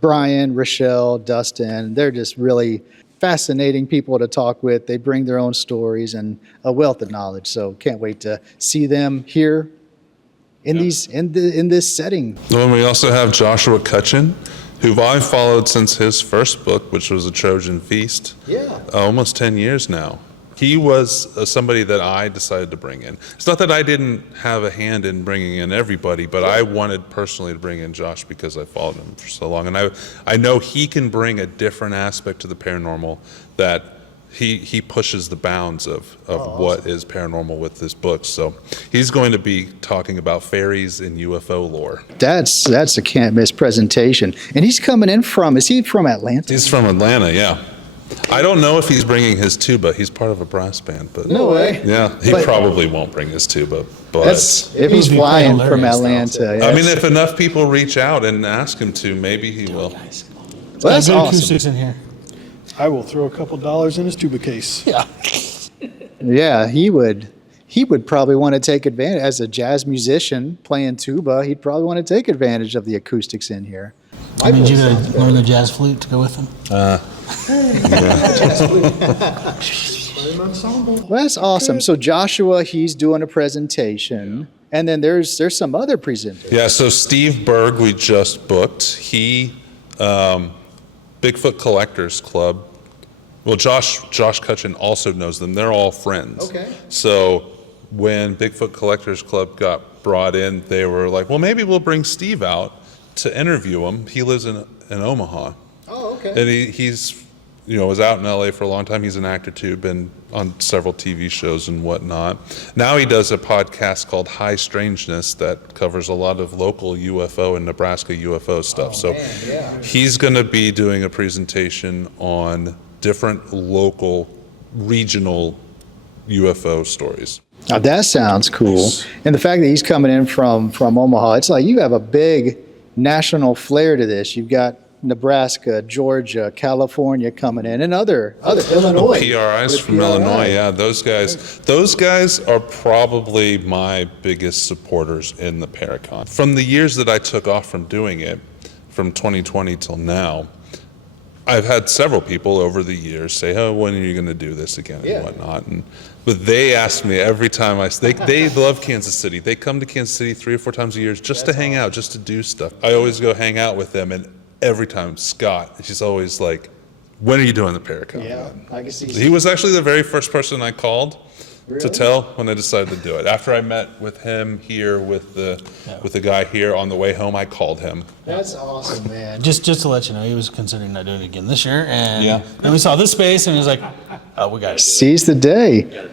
Brian, Rochelle, Dustin, they're just really fascinating people to talk with. They bring their own stories and a wealth of knowledge. So can't wait to see them here in this setting. Well, we also have Joshua Cutchin, who I've followed since his first book, which was A Trojan Feast. Yeah. Almost 10 years now. He was somebody that I decided to bring in. It's not that I didn't have a hand in bringing in everybody, but I wanted personally to bring in Josh because I followed him for so long. And I know he can bring a different aspect to the paranormal that he pushes the bounds of what is paranormal with this book. So he's going to be talking about fairies and UFO lore. That's a can't miss presentation. And he's coming in is he from Atlanta? He's from Atlanta, yeah. I don't know if he's bringing his tuba. He's part of a brass band, but No way. yeah, he probably won't bring his tuba. But If he's be flying quite from hilarious, Atlanta. I mean, if enough people reach out and ask him to, maybe he will. Well, that's Good awesome. acoustics in here. I will throw a couple dollars in his tuba case. Yeah. Yeah, he would probably want to take advantage as a jazz musician playing tuba. He'd probably want to take advantage of the acoustics in here. I mean, you gotta learn the jazz flute to go with them. Well, that's awesome. So Joshua, he's doing a presentation, and then there's some other presenters. Yeah, so Steve Berg, we just booked. He, Bigfoot Collectors Club. Well, Josh Cutchin also knows them. They're all friends. Okay. So when Bigfoot Collectors Club got brought in, they were like, well, maybe we'll bring Steve out to interview him. He lives in Omaha. Oh, okay. And he's, was out in LA for a long time. He's an actor too, been on several TV shows and whatnot. Now he does a podcast called High Strangeness that covers a lot of local UFO and Nebraska UFO stuff. He's going to be doing a presentation on different local, regional UFO stories. Now, that sounds cool. And the fact that he's coming in from Omaha, it's like you have a big national flair to this. You've got Nebraska, Georgia, California coming in, and other Illinois. PRIs from Illinois, yeah. Those guys are probably my biggest supporters in the Paracon. From the years that I took off from doing it, from 2020 till now, I've had several people over the years say, "Oh, when are you going to do this again?" and whatnot. But they ask me every time they love Kansas City. They come to Kansas City 3 or 4 times a year just to hang out, just to do stuff. I always go hang out with them, and every time Scott, she's always like, "When are you doing the Paracon?" Yeah, I can see. He was actually the very first person I called to tell when I decided to do it. After I met with him here with the guy here on the way home, I called him. That's awesome, man. Just to let you know, he was considering not doing it again this year, and then we saw this space, and he was like, "Oh, we got to do it." Seize the day.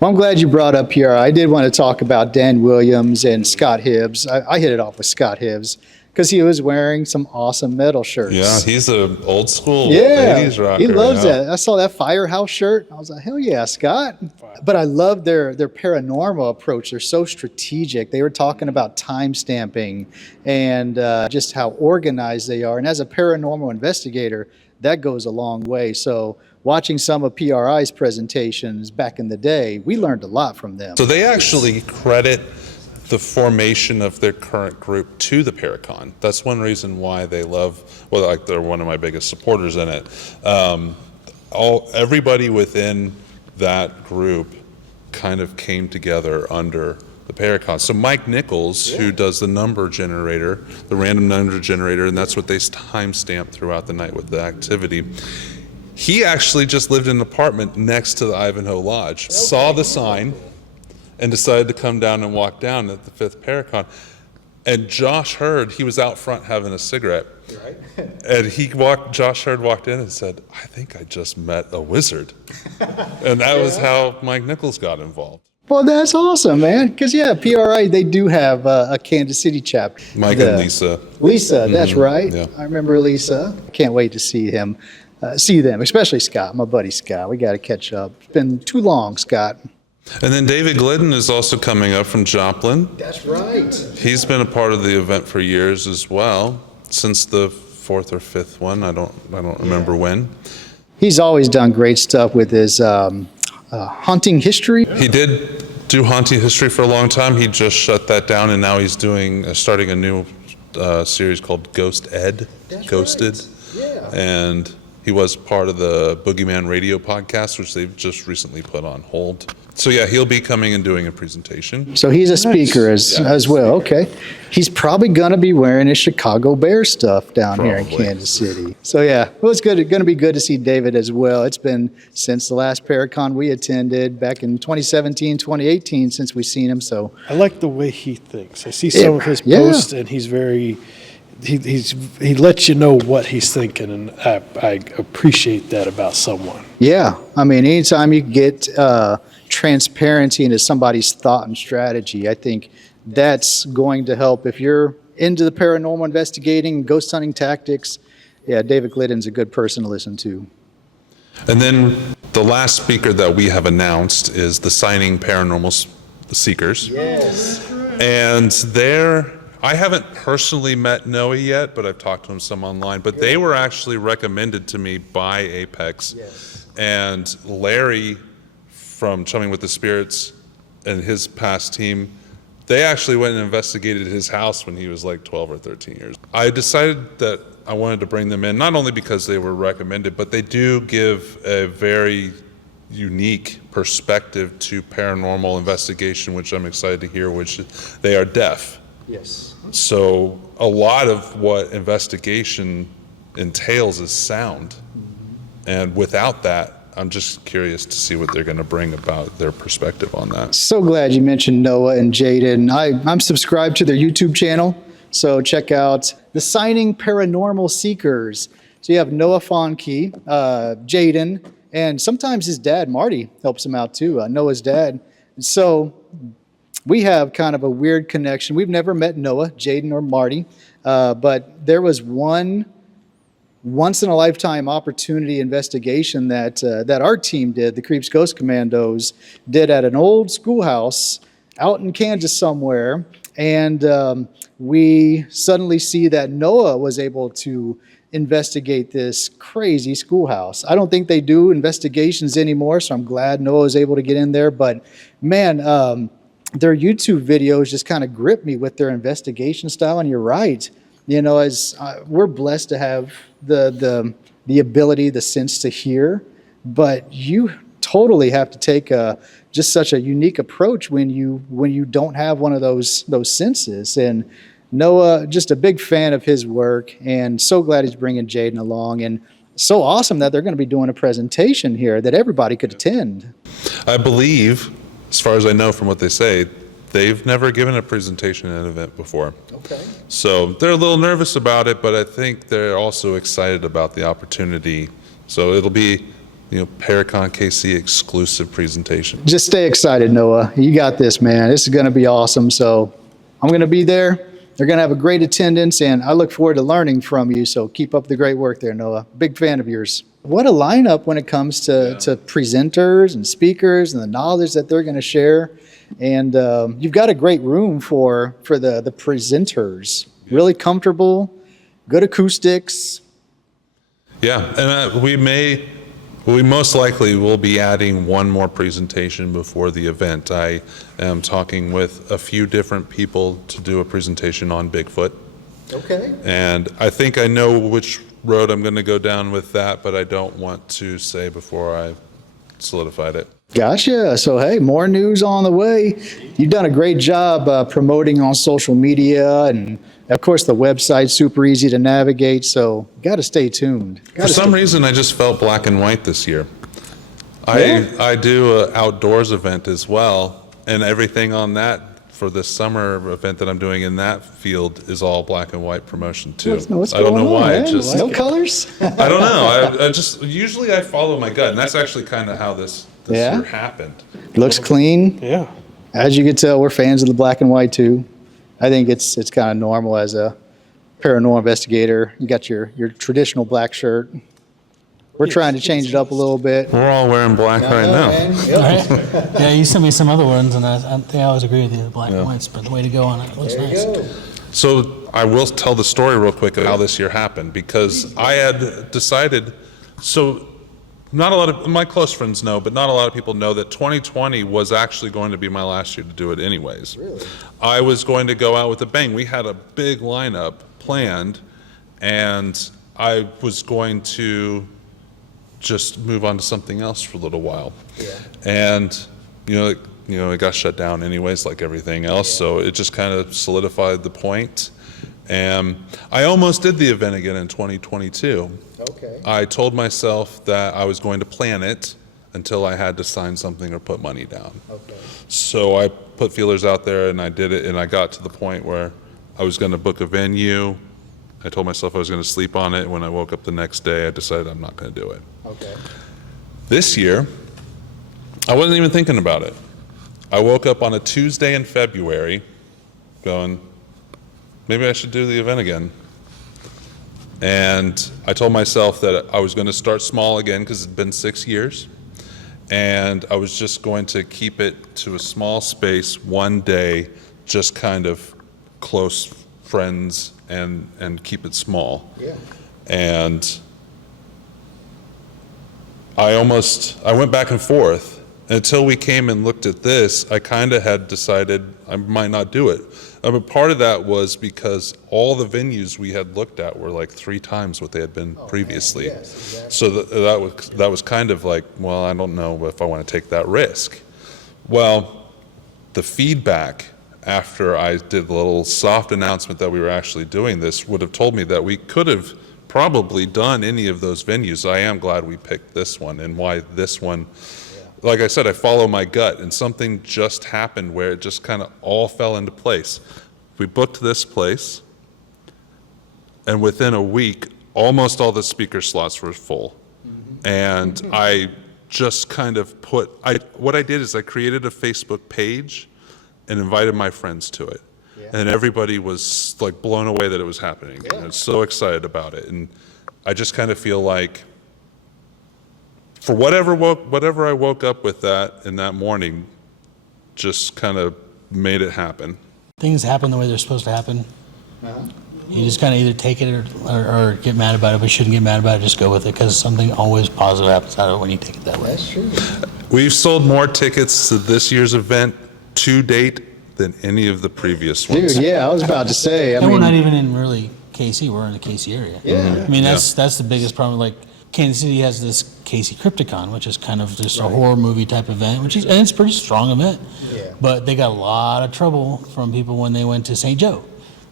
Well, I'm glad you brought up here. I did want to talk about Dan Williams and Scott Hibbs. I hit it off with Scott Hibbs because he was wearing some awesome metal shirts. Yeah, he's an old school Yeah, 80s rocker. he loves that. I saw that Firehouse shirt. I was like, hell yeah, Scott. But I love their paranormal approach. They're so strategic. They were talking about time stamping and just how organized they are. And as a paranormal investigator, that goes a long way. So watching some of PRI's presentations back in the day, we learned a lot from them. So they actually credit the formation of their current group to the Paracon. That's one reason why they they're one of my biggest supporters in it. Everybody within that group kind of came together under the Paracon. So Mike Nichols, who does the number generator, the random number generator, and that's what they timestamp throughout the night with the activity. He actually just lived in an apartment next to the Ivanhoe Lodge, saw the sign, and decided to come down and walk down at the 5th Paracon. And Josh Hurd, he was out front having a cigarette. Right. And Josh Hurd walked in and said, "I think I just met a wizard." And that was how Mike Nichols got involved. Well, that's awesome, man. Because, PRI, they do have a Kansas City chapter. Mike and Lisa. Lisa, that's right. Yeah. I remember Lisa. Can't wait to see them, especially Scott, my buddy Scott. We got to catch up. It's been too long, Scott. And then David Glidden is also coming up from Joplin. That's right. He's been a part of the event for years as well, since the 4th or 5th one. I don't remember when. He's always done great stuff with his haunting history. He did do haunting history for a long time. He just shut that down, and now he's doing starting a new series called Ghost Ed, Ghosted. Right. Yeah. And he was part of the Boogeyman Radio podcast, which they've just recently put on hold. So yeah, he'll be coming and doing a presentation. So he's a speaker as well. Okay. He's probably going to be wearing his Chicago Bears stuff down here in Probably. Kansas City. So yeah, well, it's good. Going to be good to see David as well. It's been since the last Paracon we attended back in 2017, 2018 since we've seen him. So I like the way he thinks. I see some of his Yeah. posts, and he's very. He lets you know what he's thinking, and I appreciate that about someone. yeah, I mean, anytime you get transparency into somebody's thought and strategy, I think that's going to help. If you're into the paranormal investigating, ghost hunting tactics, yeah, David Glidden's a good person to listen to. And then the last speaker that we have announced is the Signing Paranormal Seekers. Yes. And I haven't personally met Noah yet, but I've talked to him some online. But they were actually recommended to me by Apex. Yes. And Larry from Chumming with the Spirits and his past team, they actually went and investigated his house when he was like 12 or 13 years. I decided that I wanted to bring them in, not only because they were recommended, but they do give a very unique perspective to paranormal investigation, which I'm excited to hear, which they are deaf. Yes. So a lot of what investigation entails is sound. And without that, I'm just curious to see what they're going to bring about their perspective on that. So glad you mentioned Noah and Jaden. I'm subscribed to their YouTube channel, so check out the Signing Paranormal Seekers. So you have Noah Fonkey, Jaden, and sometimes his dad, Marty, helps him out too, Noah's dad. So we have kind of a weird connection. We've never met Noah, Jaden, or Marty, but there was one once-in-a-lifetime opportunity investigation that our team did, the CREEPZ Ghost Commandos, did at an old schoolhouse out in Kansas somewhere, and we suddenly see that Noah was able to investigate this crazy schoolhouse. I don't think they do investigations anymore, so I'm glad Noah was able to get in there, but man, their YouTube videos just kind of grip me with their investigation style, and you're right. You know, as we're blessed to have the ability, the sense to hear, but you totally have to take just such a unique approach when you don't have one of those senses. And Noah, just a big fan of his work, and so glad he's bringing Jaden along, and so awesome that they're going to be doing a presentation here that everybody could attend. I believe, as far as I know from what they say, they've never given a presentation at an event before. Okay. So they're a little nervous about it, but I think they're also excited about the opportunity. So it'll be, Paracon KC exclusive presentation. Just stay excited, Noah. You got this, man. This is going to be awesome. So I'm going to be there. They're going to have a great attendance, and I look forward to learning from you. So keep up the great work there, Noah. Big fan of yours. What a lineup when it comes to presenters and speakers and the knowledge that they're going to share. And you've got a great room for the presenters. Really comfortable, good acoustics. Yeah, and we most likely will be adding one more presentation before the event. I am talking with a few different people to do a presentation on Bigfoot. Okay. And I think I know which road I'm going to go down with that, but I don't want to say before I've solidified it. Gotcha. So, hey, more news on the way. You've done a great job promoting on social media, and of course the website's super easy to navigate, so got to stay tuned. For some reason, I just felt black and white this year. I do an outdoors event as well, and everything on that for this summer event that I'm doing in that field is all black and white promotion too. What's I don't know going on, why. man? It just, No colors? I don't know. I just usually I follow my gut, and that's actually kind of how this Yeah? year happened. Looks clean. Yeah. As you can tell, we're fans of the black and white too. I think it's kind of normal as a paranormal investigator. You got your traditional black shirt. We're trying to change it up a little bit. We're all wearing black right now. Yep. Right? Yeah, you sent me some other ones, and I think I always agree with you. The black and white's but the way to go on it. It looks nice. So I will tell the story real quick of how this year happened, because I had decided, so not a lot of my close friends know, but not a lot of people know that 2020 was actually going to be my last year to do it anyways. Really? I was going to go out with a bang. We had a big lineup planned, and I was going to just move on to something else for a little while. Yeah. And, it got shut down anyways, like everything else, so it just kind of solidified the point. And I almost did the event again in 2022. Okay. I told myself that I was going to plan it until I had to sign something or put money down. Okay. So I put feelers out there and I did it, and I got to the point where I was going to book a venue. I told myself I was going to sleep on it. When I woke up the next day, I decided I'm not going to do it. Okay. This year, I wasn't even thinking about it. I woke up on a Tuesday in February going, maybe I should do the event again. And I told myself that I was going to start small again because it's been 6 years. And I was just going to keep it to a small space, one day, just kind of close friends and keep it small. Yeah. And I went back and forth. Until we came and looked at this, I kind of had decided I might not do it. But part of that was because all the venues we had looked at were like 3 times what they had been previously. Man. Yes, exactly. So that was kind of like, well, I don't know if I want to take that risk. Well, the feedback after I did the little soft announcement that we were actually doing this would have told me that we could have probably done any of those venues. I am glad we picked this one, and why this one. Like I said, I follow my gut, and something just happened where it just kind of all fell into place. We booked this place, and within a week, almost all the speaker slots were full. And I just kind of what I did is I created a Facebook page and invited my friends to it. Yeah. And everybody was like blown away that it was happening. Yeah. I was so excited about it. And I just kind of feel like, for whatever I woke up with that in that morning, just kind of made it happen. Things happen the way they're supposed to happen. Uh-huh. You just kind of either take it or get mad about it, but you shouldn't get mad about it, just go with it, because something always positive happens out of it when you take it that way. That's true. We've sold more tickets to this year's event to date than any of the previous ones. Dude, yeah, I was about to say. And we're not even in really KC, we're in the KC area. Yeah. I mean, that's the biggest problem. Like, Kansas City has this KC CREEPZ, which is kind of just a horror movie type event, and it's a pretty strong event. Yeah. But they got a lot of trouble from people when they went to St. Joe.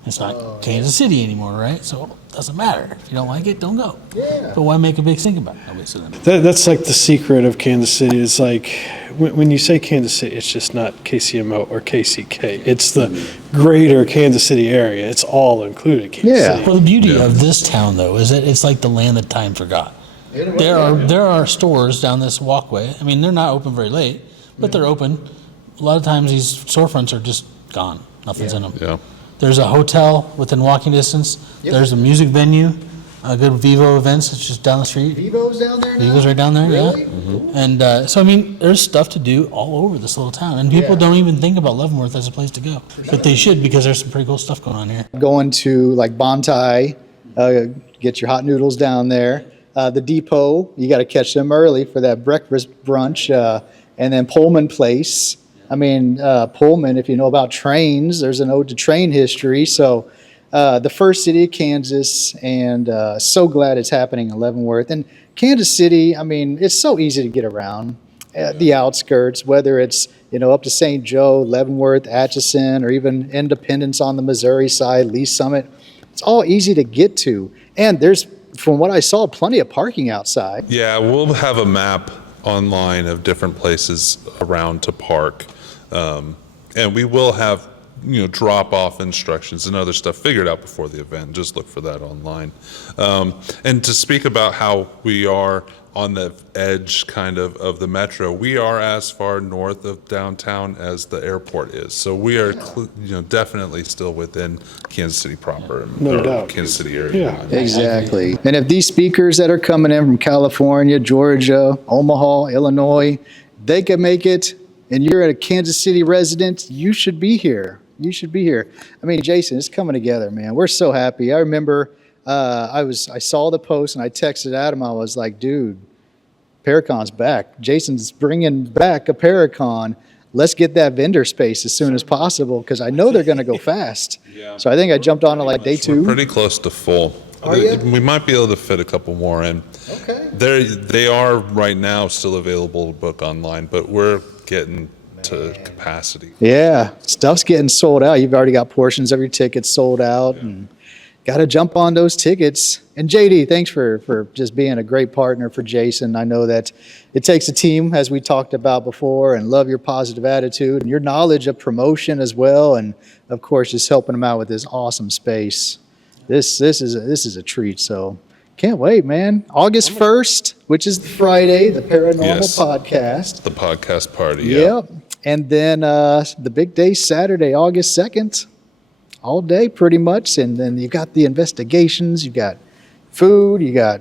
It's not Kansas City anymore, right? So it doesn't matter. If you don't like it, don't go. Yeah. But why make a big thing about it? Nobody said that. That's like the secret of Kansas City. It's like when you say Kansas City, it's just not KCMO or KCK. It's the greater Kansas City area. It's all included Kansas Yeah. City. Well, the beauty of this town, though, is that it's like the land that time forgot. There are stores down this walkway. I mean, they're not open very late, but they're open. A lot of times these storefronts are just gone. Nothing's in them. Yeah. There's a hotel within walking distance. Yep. There's a music venue, a good Vivo events. It's just down the street. Vivo's down there now? Vivo's right down there, Really? yeah. And so, I mean, there's stuff to do all over this little town. And people Yeah. don't even think about Leavenworth as a place to go. But they should, because there's some pretty cool stuff going on here. Going to like Bontai, get your hot noodles down there. The Depot, you got to catch them early for that breakfast brunch. And then Pullman Place. I mean, Pullman, if you know about trains, there's an ode to train history. So the first city of Kansas, and so glad it's happening in Leavenworth. And Kansas City, I mean, it's so easy to get around. The outskirts, whether it's, up to St. Joe, Leavenworth, Atchison, or even Independence on the Missouri side, Lee Summit. It's all easy to get to. And there's, from what I saw, plenty of parking outside. Yeah, we'll have a map online of different places around to park. And we will have, drop-off instructions and other stuff figured out before the event. Just look for that online. And to speak about how we are on the edge kind of the metro, we are as far north of downtown as the airport is. So we are, definitely still within Kansas City proper. No or doubt. Kansas City area. Yeah. Exactly. And if these speakers that are coming in from California, Georgia, Omaha, Illinois, they can make it, and you're a Kansas City resident, you should be here. You should be here. I mean, Jason, it's coming together, man. We're so happy. I remember I saw the post and I texted Adam. I was like, dude, Paracon's back. Jason's bringing back a Paracon. Let's get that vendor space as soon as possible because I know they're going to go fast. So I think I jumped on to like day We're 2. pretty close to full. Are you? We might be able to fit a couple more in. Okay. They are right now still available to book online, but we're getting to capacity. Yeah, stuff's getting sold out. You've already got portions of your tickets sold out, and got to jump on those tickets. And JD, thanks for just being a great partner for Jason. I know that it takes a team, as we talked about before, and love your positive attitude and your knowledge of promotion as well, and of course, just helping him out with this awesome space. This is a treat. So can't wait, man. August 1st, which is Friday, the Paranormal Yes. Podcast. The podcast party. Yeah. Yep. And then the big day, Saturday, August 2nd, all day pretty much. And then you got the investigations, you got food, you got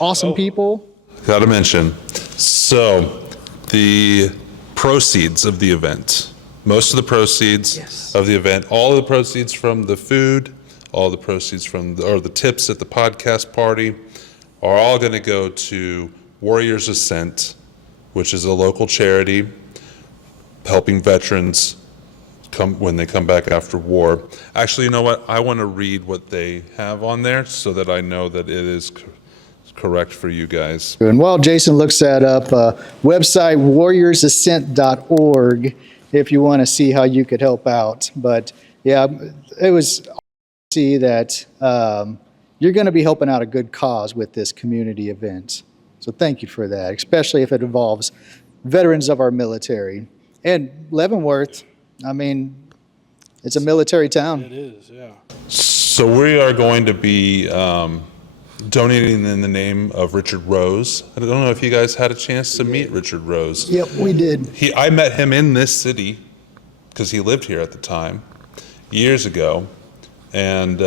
awesome people. Got to mention. So, the proceeds of the event, most of the proceeds of the event, all of the proceeds from the food, all the proceeds from the tips at the podcast party are all going to go to Warriors Ascent, which is a local charity helping veterans when they come back after war. Actually, you know what? I want to read what they have on there so that I know that it is correct for you guys. And while Jason looks that up, website warriorsascent.org if you want to see how you could help out. But yeah, it was awesome to see that you're going to be helping out a good cause with this community event. So thank you for that, especially if it involves veterans of our military. And Leavenworth, I mean, it's a military town. It is, yeah. So we are going to be donating in the name of Richard Rose. I don't know if you guys had a chance to meet Richard Rose. Yep, we did. I met him in this city because he lived here at the time, years ago, and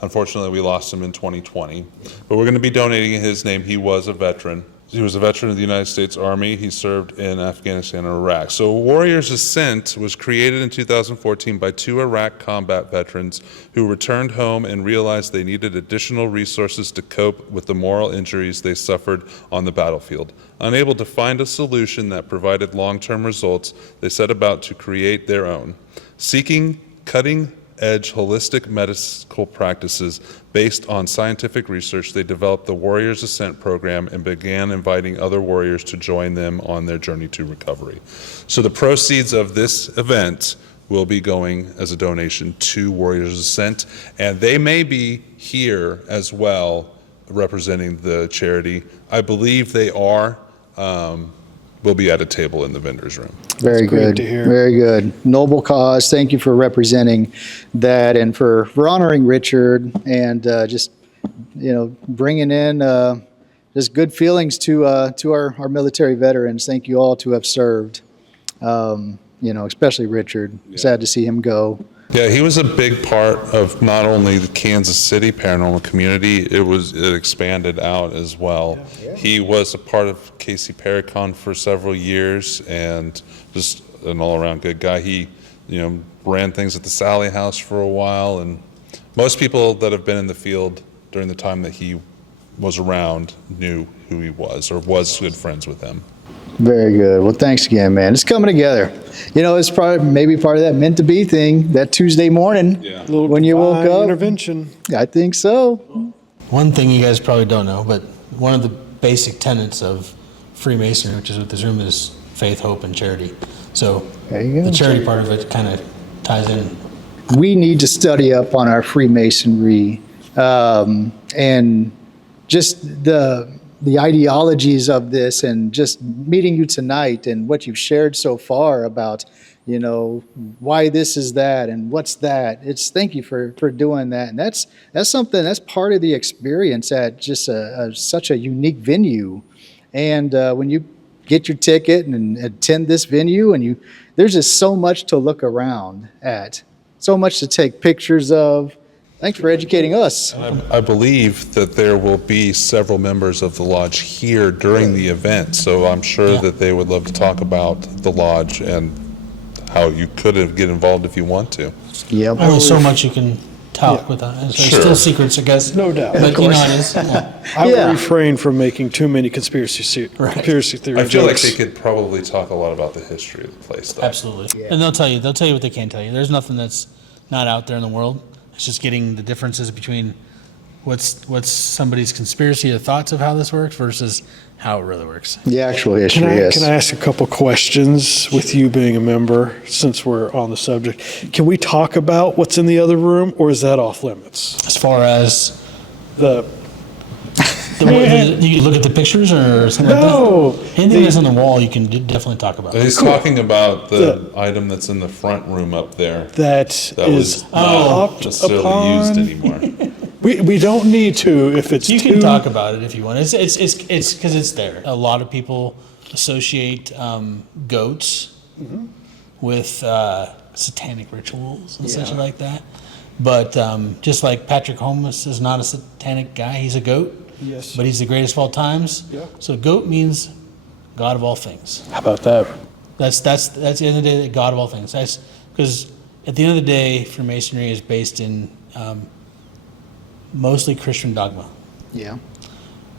unfortunately we lost him in 2020. But we're going to be donating in his name. He was a veteran. He was a veteran of the United States Army. He served in Afghanistan and Iraq. So Warriors Ascent was created in 2014 by 2 Iraq combat veterans who returned home and realized they needed additional resources to cope with the moral injuries they suffered on the battlefield. Unable to find a solution that provided long-term results, they set about to create their own. Seeking cutting-edge holistic medical practices based on scientific research, they developed the Warriors Ascent program and began inviting other warriors to join them on their journey to recovery. So the proceeds of this event will be going as a donation to Warriors Ascent, and they may be here as well representing the charity. I believe they are. We'll be at a table in the vendor's room. Very That's great good. to hear. Very good. Noble cause. Thank you for representing that and for honoring Richard and just, bringing in just good feelings to our military veterans. Thank you all to have served, especially Richard. Sad to see him go. Yeah, he was a big part of not only the Kansas City paranormal community, it expanded out as well. He was a part of Casey Paracon for several years and just an all-around good guy. He, ran things at the Sally House for a while, and most people that have been in the field during the time that he was around knew who he was or was good friends with him. Very good. Well, thanks again, man. It's coming together. It's probably maybe part of that meant to be thing that Tuesday morning Little when you woke divine up. intervention. I think so. One thing you guys probably don't know, but one of the basic tenets of Freemasonry, which is what this room is, faith, hope, and charity. So There you go. the charity part of it kind of ties in. We need to study up on our Freemasonry and just the ideologies of this, and just meeting you tonight and what you've shared so far about, why this is that and what's that. Thank you for doing that. And that's something that's part of the experience at just such a unique venue. And when you get your ticket and attend this venue, and there's just so much to look around at, so much to take pictures of. Thanks for educating us. I believe that there will be several members of the lodge here during the event, so I'm sure that they would love to talk about the lodge and how you could get involved if you want to. Yep. Only so much you can talk Yeah. with there's Sure. still secrets, I guess. No doubt. But Of you know how it is. Yeah. I would Yeah. refrain from making too many conspiracy theory I feel like jokes. they could probably talk a lot about the history of the place, though. Absolutely. And they'll tell you what they can't tell you. There's nothing that's not out there in the world. It's just getting the differences between what's somebody's conspiracy or thoughts of how this works versus how it really works. The actual history, yes. Can I ask a couple questions with you being a member, since we're on the subject? Can we talk about what's in the other room, or is that off limits? As far as The you look at the pictures or something No. like that? Anything that's on the wall, you can definitely talk about. He's talking about the item that's in the front room up there. that That is was not upped necessarily upon. used anymore. We don't need to if it's You too. can talk about it if you want. It's because it's there. A lot of people associate goats with satanic rituals and such like that. But just like Patrick Holmes is not a satanic guy, he's a goat. Yes. But he's the greatest of all times. Yeah. So goat means God of all things. How about that? That's the end of the day, the God of all things. That's because at the end of the day, Freemasonry is based in mostly Christian dogma. Yeah.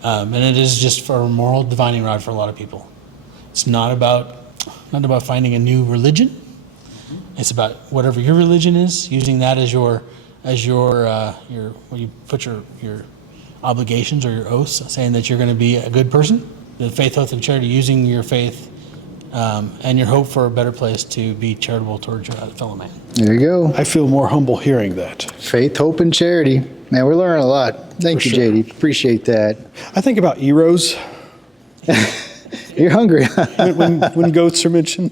And it is just for a moral divining rod for a lot of people. It's not about finding a new religion. It's about whatever your religion is, using that as your when you put your obligations or your oaths, saying that you're going to be a good person. The faith, oath, and charity, using your faith and your hope for a better place to be charitable towards your fellow man. There you go. I feel more humble hearing that. Faith, hope, and charity. Man, we're learning a lot. Thank For you, sure. JD. Appreciate that. I think about Eros You're hungry. when goats are mentioned.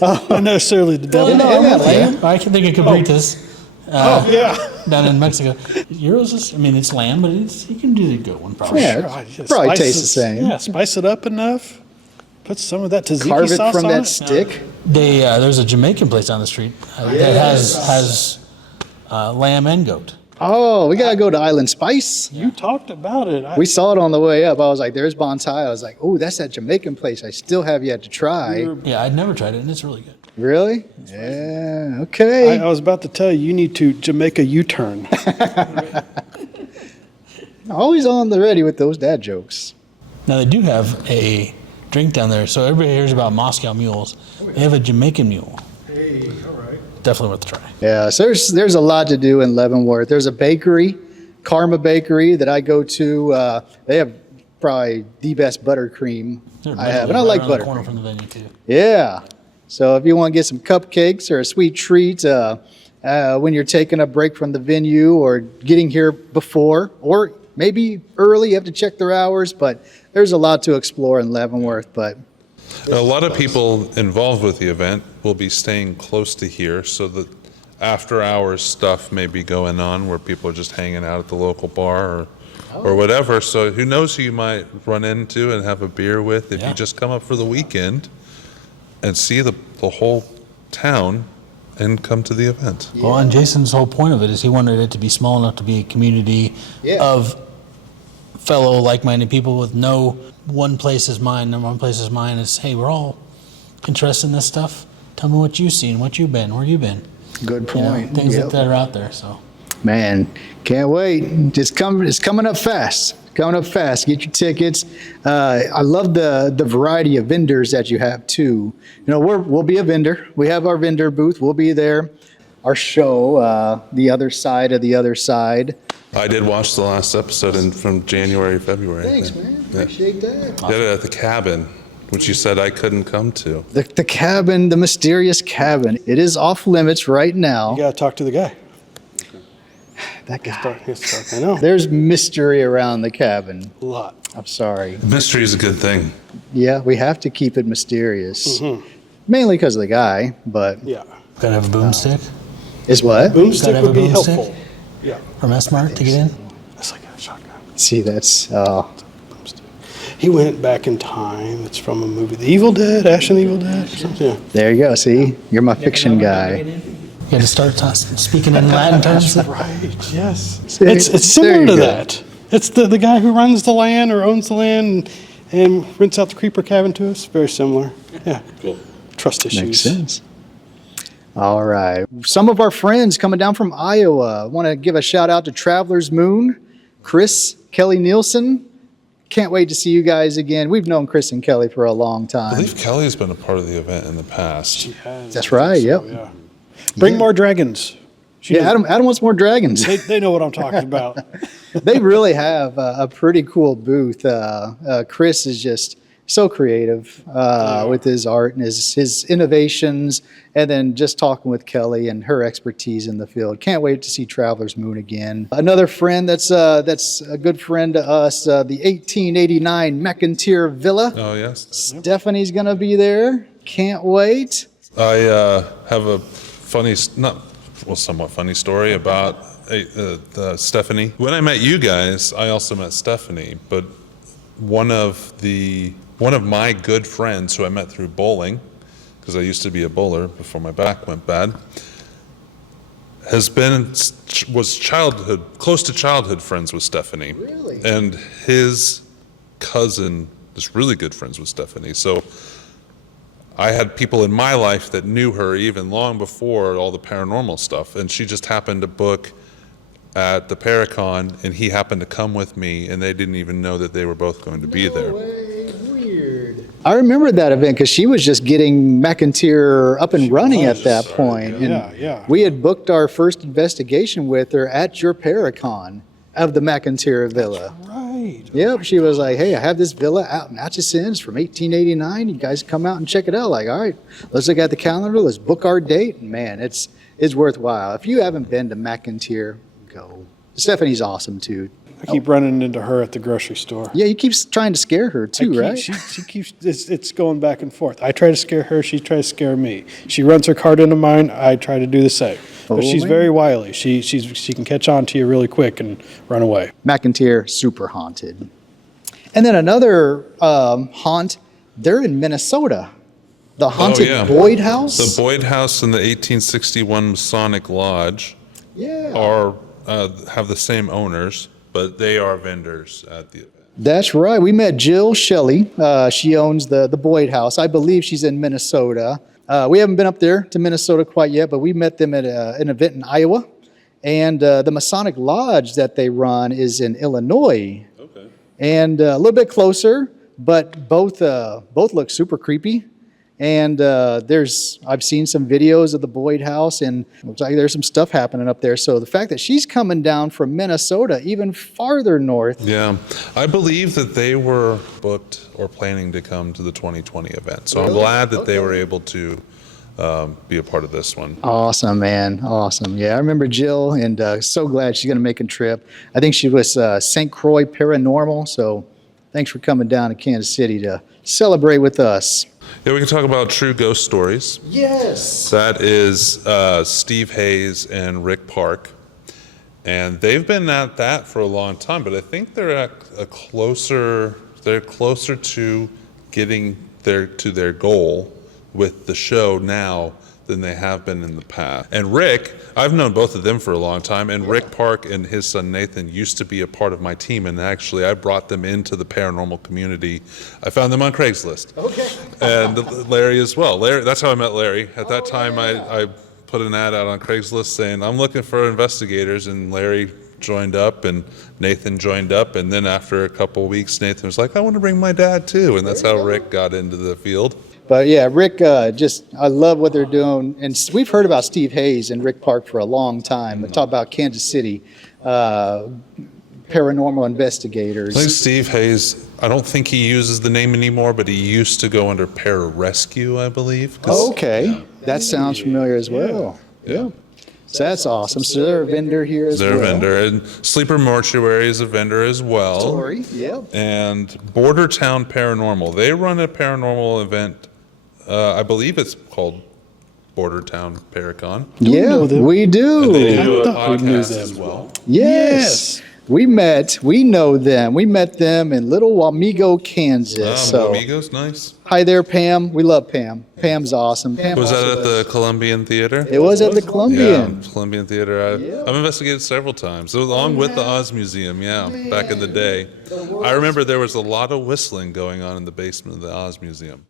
Not necessarily the devil. Isn't that lamb? I can think of cabritas. Yeah. Down in Mexico. Euros is, it's lamb, but you can do the good one probably. Yeah. Probably tastes the same. Yeah, spice it up enough. Put some of that tzatziki Carve it sauce from on that it. stick. There's a Jamaican place down the street that has lamb and goat. Oh, we got to go to Island Spice. You talked about it. We saw it on the way up. I was like, there's bonsai. I was like, oh, that's that Jamaican place I still have yet to try. Yeah, I'd never tried it, and it's really good. Really? Yeah. Okay. I was about to tell you, you need to Jamaica U-turn. Always on the ready with those dad jokes. Now, they do have a drink down there, so everybody hears about Moscow mules. They have a Jamaican mule. Hey, all right. Definitely worth a try. Yeah, so there's a lot to do in Leavenworth. There's a bakery, Karma Bakery, that I go to. They have probably the best buttercream I have, and I like around the corner buttercream. from the venue, too. Yeah. So if you want to get some cupcakes or a sweet treat when you're taking a break from the venue or getting here before, or maybe early, you have to check their hours, but there's a lot to explore in Leavenworth. But A lot of people involved with the event will be staying close to here, so that after hours stuff may be going on where people are just hanging out at the local bar or whatever. So who knows who you might run into and have a beer with if Yeah. you just come up for the weekend and see the whole town and come to the event. Well, and Jason's whole point of it is he wanted it to be small enough to be a community of fellow like-minded people with no one place is mine, no one place is mine. It's, hey, we're all interested in this stuff. Tell me what you've seen, what you've been, where you've been. good You know, point. things Yep. that are out there, so. Man, can't wait. It's coming up fast. Coming up fast. Get your tickets. I love the variety of vendors that you have too. You know, we'll be a vendor. We have our vendor booth. We'll be there. Our show, The Other Side of the Other Side. I did watch the last episode from January, February. I Thanks, think. man. Yeah. Appreciate that. Did it at the cabin, which you said I couldn't come to. The cabin, the mysterious cabin. It is off limits right now. You got to talk to the guy. That guy. I know. There's mystery around the cabin. A lot. I'm sorry. Mystery is a good thing. Yeah, we have to keep it mysterious. Mainly because of the guy, but Yeah. Gotta have a boomstick is what? Boomstick have would a be boomstick? helpful. Yeah. from S-Mart to get in. That's like a shotgun. See, that's He went back in time. It's from a movie, The Evil Dead, Ash and the Evil Dead, or something. Yeah. there you go. See, you're my fiction guy. You had to start speaking in Latin terms. Right. Yes. See, It's there similar you to go. that. It's the guy who runs the land or owns the land and rents out the creeper cabin to us. Very similar. Yeah. Cool. Trust issues. Makes sense. All right. Some of our friends coming down from Iowa. I want to give a shout out to Traveler's Moon, Chris, Kelly Nielsen. Can't wait to see you guys again. We've known Chris and Kelly for a long I time. believe Kelly has been a part of the event in the past. She has. That's right, yep. Yeah. Bring more dragons. Yeah, Adam wants more dragons. They know what I'm talking about. They really have a pretty cool booth. Chris is just so creative with his art and his innovations, and then just talking with Kelly and her expertise in the field. Can't wait to see Traveler's Moon again. Another friend that's a good friend to us, the 1889 McIntyre Villa. Oh, yes. Stephanie's going to be there. Can't wait. I have a somewhat funny story about Stephanie. When I met you guys, I also met Stephanie, but one of my good friends who I met through bowling, because I used to be a bowler before my back went bad, was close to childhood friends with Stephanie. Really? And his cousin is really good friends with Stephanie. So I had people in my life that knew her even long before all the paranormal stuff, and she just happened to book at the Paracon, and he happened to come with me, and they didn't even know that they were both going to be there. Weird. I remember that event because she was just getting McIntyre up and running at that point. And Yeah. we had booked our first investigation with her at your Paracon of the McIntyre Villa. Right. Yep, she was like, hey, I have this villa out in Atchison. It's from 1889. You guys come out and check it out. Like, all right, let's look at the calendar. Let's book our date. And man, it's worthwhile. If you haven't been to McIntyre, go. Stephanie's awesome too. I keep running into her at the grocery store. Yeah, you keep trying to scare her too, right? She keeps, it's going back and forth. I try to scare her, she tries to scare me. She runs her card into mine, I try to do the same. But she's man. very wily. She can catch on to you really quick and run away. McIntyre, super haunted. And then another haunt, they're in Minnesota. The haunted Boyd House. The Boyd House and the 1861 Masonic Lodge Yeah. have the same owners, but they are vendors at the event. That's right. We met Jill Shelley. She owns the Boyd House. I believe she's in Minnesota. We haven't been up there to Minnesota quite yet, but we met them at an event in Iowa. And the Masonic Lodge that they run is in Illinois. Okay. And a little bit closer, but both look super creepy. And I've seen some videos of the Boyd House, and it looks like there's some stuff happening up there. So the fact that she's coming down from Minnesota, even farther north. Yeah, I believe that they were booked or planning to come to the 2020 event. So I'm glad that they were able to be a part of this one. Awesome, man. Awesome. Yeah, I remember Jill, and so glad she's going to make a trip. I think she was St. Croix Paranormal. So thanks for coming down to Kansas City to celebrate with us. Yeah, we can talk about True Ghost Stories. Yes. That is Steve Hayes and Rick Park. And they've been at that for a long time, but I think they're closer to getting to their goal with the show now than they have been in the past. And Rick, I've known both of them for a long time, and Rick Park and his son Nathan used to be a part of my team, and actually I brought them into the paranormal community. I found them on Craigslist. Okay. And Larry as well. That's how I met Larry. At that time, I put an ad out on Craigslist saying, I'm looking for investigators, and Larry joined up, and Nathan joined up, and then after a couple of weeks, Nathan was like, I want to bring my dad too, and that's how Rick got into the field. But yeah, Rick, I love what they're doing. And we've heard about Steve Hayes and Rick Park for a long time. We talk about Kansas City paranormal investigators. I think Steve Hayes, I don't think he uses the name anymore, but he used to go under Pararescue, I believe. Oh, okay. That sounds familiar as well. Yeah. So that's awesome. So they're a vendor here as well. They're a vendor. And Sleeper Mortuary is a vendor as well. Story, yep. And Bordertown Paranormal. They run a paranormal event. I believe it's called Bordertown Paracon. Yeah, we do. And they do a thought we knew podcast them. as well. Yes. We know them. We met them in Little Wamego, Kansas. So, Amigos, nice. hi there, Pam. We love Pam. Pam's awesome. Pam Was that also at does- the Columbian Theater? It was at the Columbian. Yeah, Columbian Theater. I've investigated several times, along with the Oz Museum, back in the day. I remember there was a lot of whistling going on in the basement of the Oz Museum.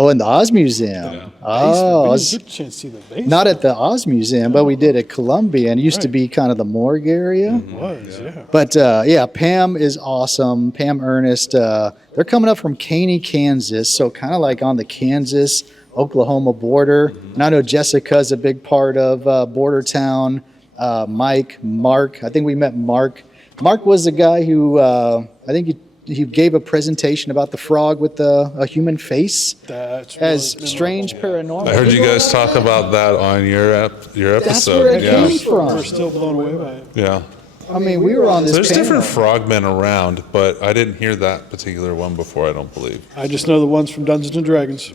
Oh, in the Oz Museum. Oh, we I didn't get a chance to see the base. not at the Oz Museum, but we did at Columbia, and it used to be kind of the morgue area. It was, yeah. But yeah, Pam is awesome. Pam Ernest. They're coming up from Caney, Kansas, so kind of like on the Kansas-Oklahoma border. And I know Jessica's a big part of Border Town. Mike, Mark. I think we met Mark. Mark was the guy who I think he gave a presentation about the frog with a human face That's as really strange memorable. paranormal. I heard you guys talk about that on your episode. That's where it yeah. came from. We're still blown away by it. Yeah. I mean, we were on this There's panel. different frogmen around, but I didn't hear that particular one before, I don't believe. I just know the ones from Dungeons and Dragons.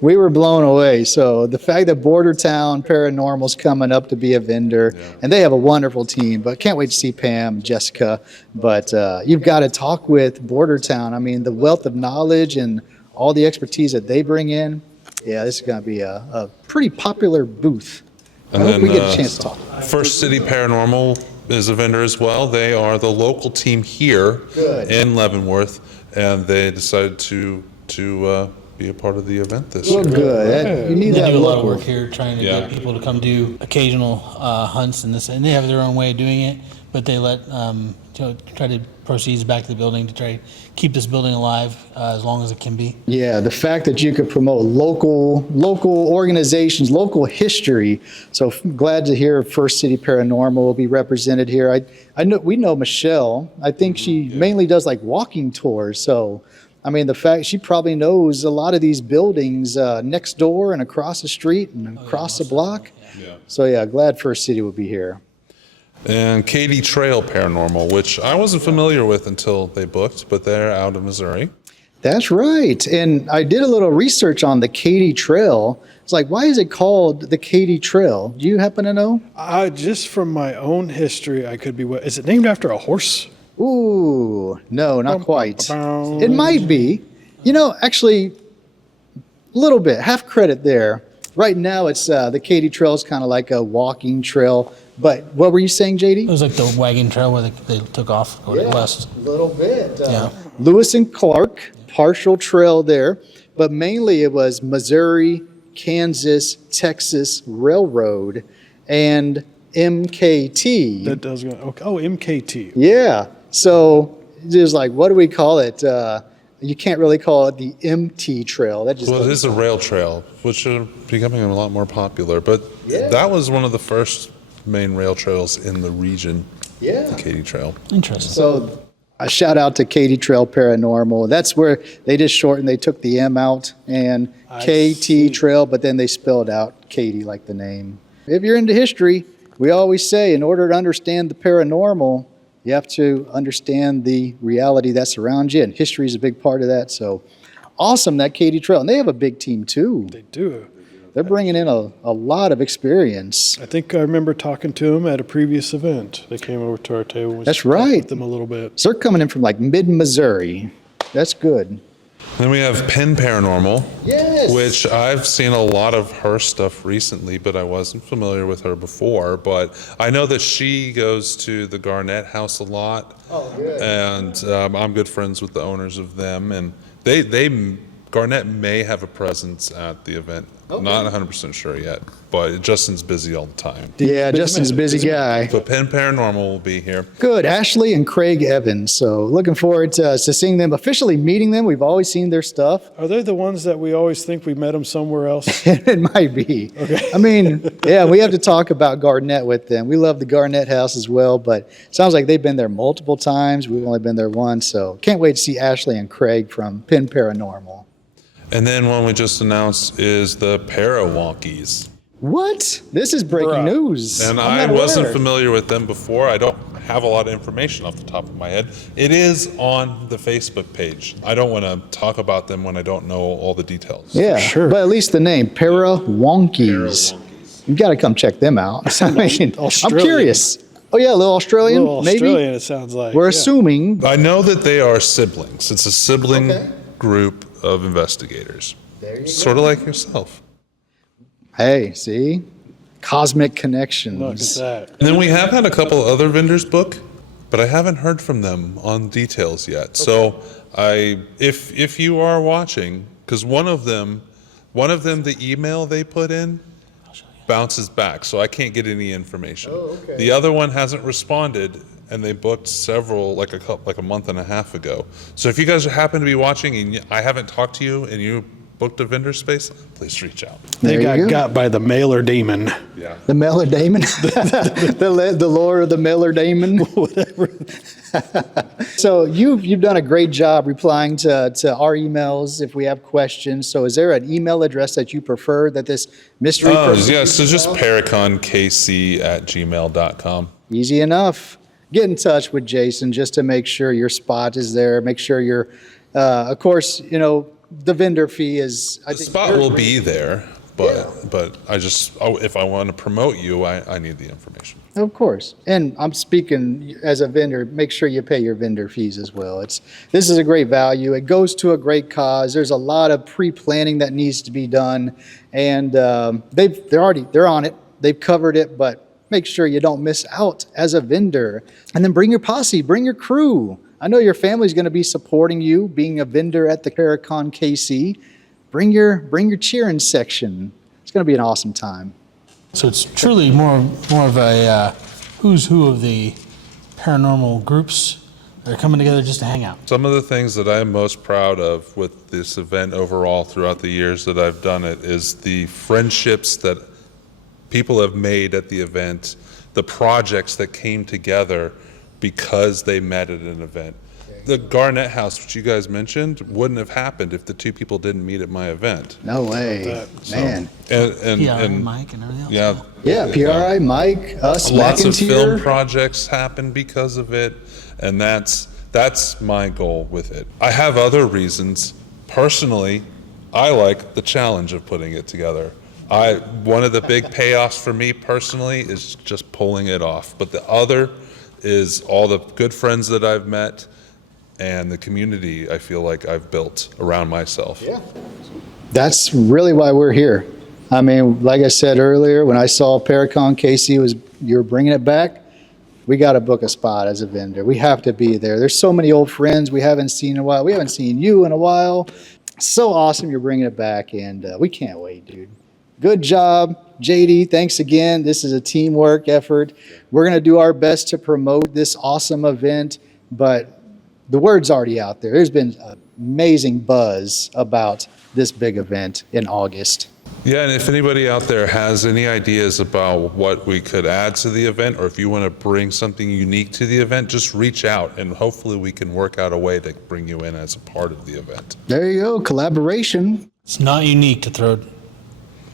We were blown away. So the fact that Border Town Paranormal's coming up to be a vendor, and they have a wonderful team, but can't wait to see Pam, Jessica. But you've got to talk with Border Town. I mean, the wealth of knowledge and all the expertise that they bring in. Yeah, this is going to be a pretty popular booth. I And hope then, we get a chance to talk. First City Paranormal is a vendor as well. They are the local team here in Leavenworth, and they decided to be a part of the event this Well, year. good. You need They that do a lot of local. work here trying to Yeah. get people to come do occasional hunts and this, and they have their own way of doing it, but they let try to proceeds back to the building to try to keep this building alive as long as it can be. Yeah, the fact that you could promote local organizations, local history. So glad to hear First City Paranormal will be represented here. I know we know Michelle. I think she mainly does like walking tours. So, I mean, the fact she probably knows a lot of these buildings next door and across the street and across the block. Yeah. So yeah, glad First City will be here. And Katy Trail Paranormal, which I wasn't familiar with until they booked, but they're out of Missouri. That's right. And I did a little research on the Katy Trail. It's like, why is it called the Katy Trail? Do you happen to know? Just from my own history, I could be. Is it named after a horse? Ooh, no, not quite. Bum. It might be. You know, actually, a little bit. Half credit there. Right now, it's the Katy Trail is kind of like a walking trail. But what were you saying, It JD? was like the wagon trail where they took off going west. A little bit. Yeah. Lewis and Clark, partial trail there. But mainly it was Missouri, Kansas, Texas Railroad, and MKT. That does go. Okay. Oh, MKT. Yeah. So just like, what do we call it? You can't really call it the MT Trail. That just Well, it doesn't is a rail trail, which are becoming a lot more popular. But Yeah. that was one of the first main rail trails in the region, Yeah. the Katy Trail. Interesting. So a shout out to Katy Trail Paranormal. That's where they just shortened, they took the M out and I KT see. Trail, but then they spelled out Katy like the name. If you're into history, we always say in order to understand the paranormal, you have to understand the reality that surrounds you, and history is a big part of that. So awesome, that Katy Trail. And they have a big team too. They do. They're bringing in a lot of experience. I think I remember talking to them at a previous event. They came over to our table. We That's talked right. With them a little bit. So they're coming in from like mid-Missouri. That's good. Then we have Penn Paranormal, Yes. which I've seen a lot of her stuff recently, but I wasn't familiar with her before. But I know that she goes to the Garnett House a lot. Oh, good. And I'm good friends with the owners of them, and Garnett may have a presence at the event. Not 100% sure yet, but Justin's busy all the time. Yeah, Justin's a busy guy. But Penn Paranormal will be here. Good. Ashley and Craig Evans. So looking forward to seeing them, officially meeting them. We've always seen their stuff. Are they the ones that we always think we met them somewhere else? It might be. I mean, yeah, we have to talk about Garnett with them. We love the Garnett House as well, but it sounds like they've been there multiple times. We've only been there once. So can't wait to see Ashley and Craig from Penn Paranormal. And then one we just announced is the Parawonkies. What? This is breaking Bruh. news. And I'm I not wasn't aware. familiar with them before. I don't have a lot of information off the top of my head. It is on the Facebook page. I don't want to talk about them when I don't know all the details. Yeah, Sure. but at least the name, Parawonkies. You got to come check them out. I mean, I'm Australian. curious. Oh yeah, a little Australian, Little maybe. Australian, it sounds like. We're Yeah. assuming. I know that they are siblings. It's a sibling Okay. group of investigators. There you Sort of like yourself. Hey, see, cosmic connections. Look at that. And then we have had a couple other vendors book, but I haven't heard from them on details yet. So if you are watching, because one of them, the email they put in bounces back, so I can't get any information. Oh, okay. The other one hasn't responded, and they booked several like a month and a half ago. So if you guys happen to be watching and I haven't talked to you and you booked a vendor space, please reach out. They There you go. got got by the mailer demon. Yeah. The mailer daemon, the lore of the mailer daemon, whatever. So you've done a great job replying to our emails if we have questions. So is there an email address that you prefer that this mystery person? Yeah, so just paraconkc@gmail.com. Easy enough. Get in touch with Jason just to make sure your spot is there. Make sure you're, of course, the vendor fee is. The spot will be there, but if I want to promote you, I need the information. Of course. And I'm speaking as a vendor, make sure you pay your vendor fees as well. This is a great value. It goes to a great cause. There's a lot of pre-planning that needs to be done. And they're on it. They've covered it, but make sure you don't miss out as a vendor. And then bring your posse, bring your crew. I know your family's going to be supporting you being a vendor at the Paracon KC. Bring your cheering section. It's going to be an awesome time. So it's truly more of a who's who of the paranormal groups that are coming together just to hang out. Some of the things that I'm most proud of with this event overall throughout the years that I've done it is the friendships that people have made at the event, the projects that came together because they met at an event. The Garnett House, which you guys mentioned, wouldn't have happened if the two people didn't meet at my event. No way, man. And Mike and everything else. yeah. Yeah, PRI, Mike, us, Lots of film McIntyre. projects happen because of it, and that's my goal with it. I have other reasons. Personally, I like the challenge of putting it together. One of the big payoffs for me personally is just pulling it off, but the other is all the good friends that I've met and the community I feel like I've built around myself. Yeah. That's really why we're here. I mean, like I said earlier, when I saw Paracon KC you were bringing it back, we got to book a spot as a vendor. We have to be there. There's so many old friends we haven't seen in a while. We haven't seen you in a while. So awesome you're bringing it back, and we can't wait, dude. Good job, JD. Thanks again. This is a teamwork effort. We're going to do our best to promote this awesome event, but the word's already out there. There's been an amazing buzz about this big event in August. Yeah, and if anybody out there has any ideas about what we could add to the event, or if you want to bring something unique to the event, just reach out and hopefully we can work out a way to bring you in as a part of the event. There you go, collaboration. It's not unique to throw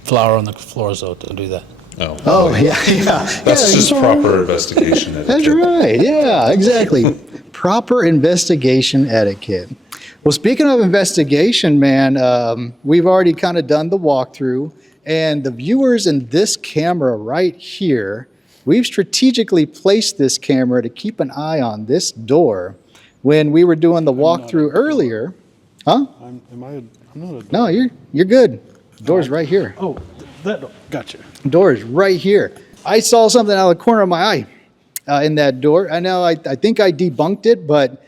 flour on the floors, though. Don't do that. Oh, yeah. That's just proper investigation etiquette. That's right. Yeah, exactly. Proper investigation etiquette. Well, speaking of investigation, man, we've already kind of done the walkthrough, and the viewers in this camera right here, we've strategically placed this camera to keep an eye on this door. When we were doing the walkthrough earlier, huh? I'm not a. No, you're good. Door's right here. Oh, that gotcha. Door is right here. I saw something out of the corner of my eye in that door. I know I think I debunked it, but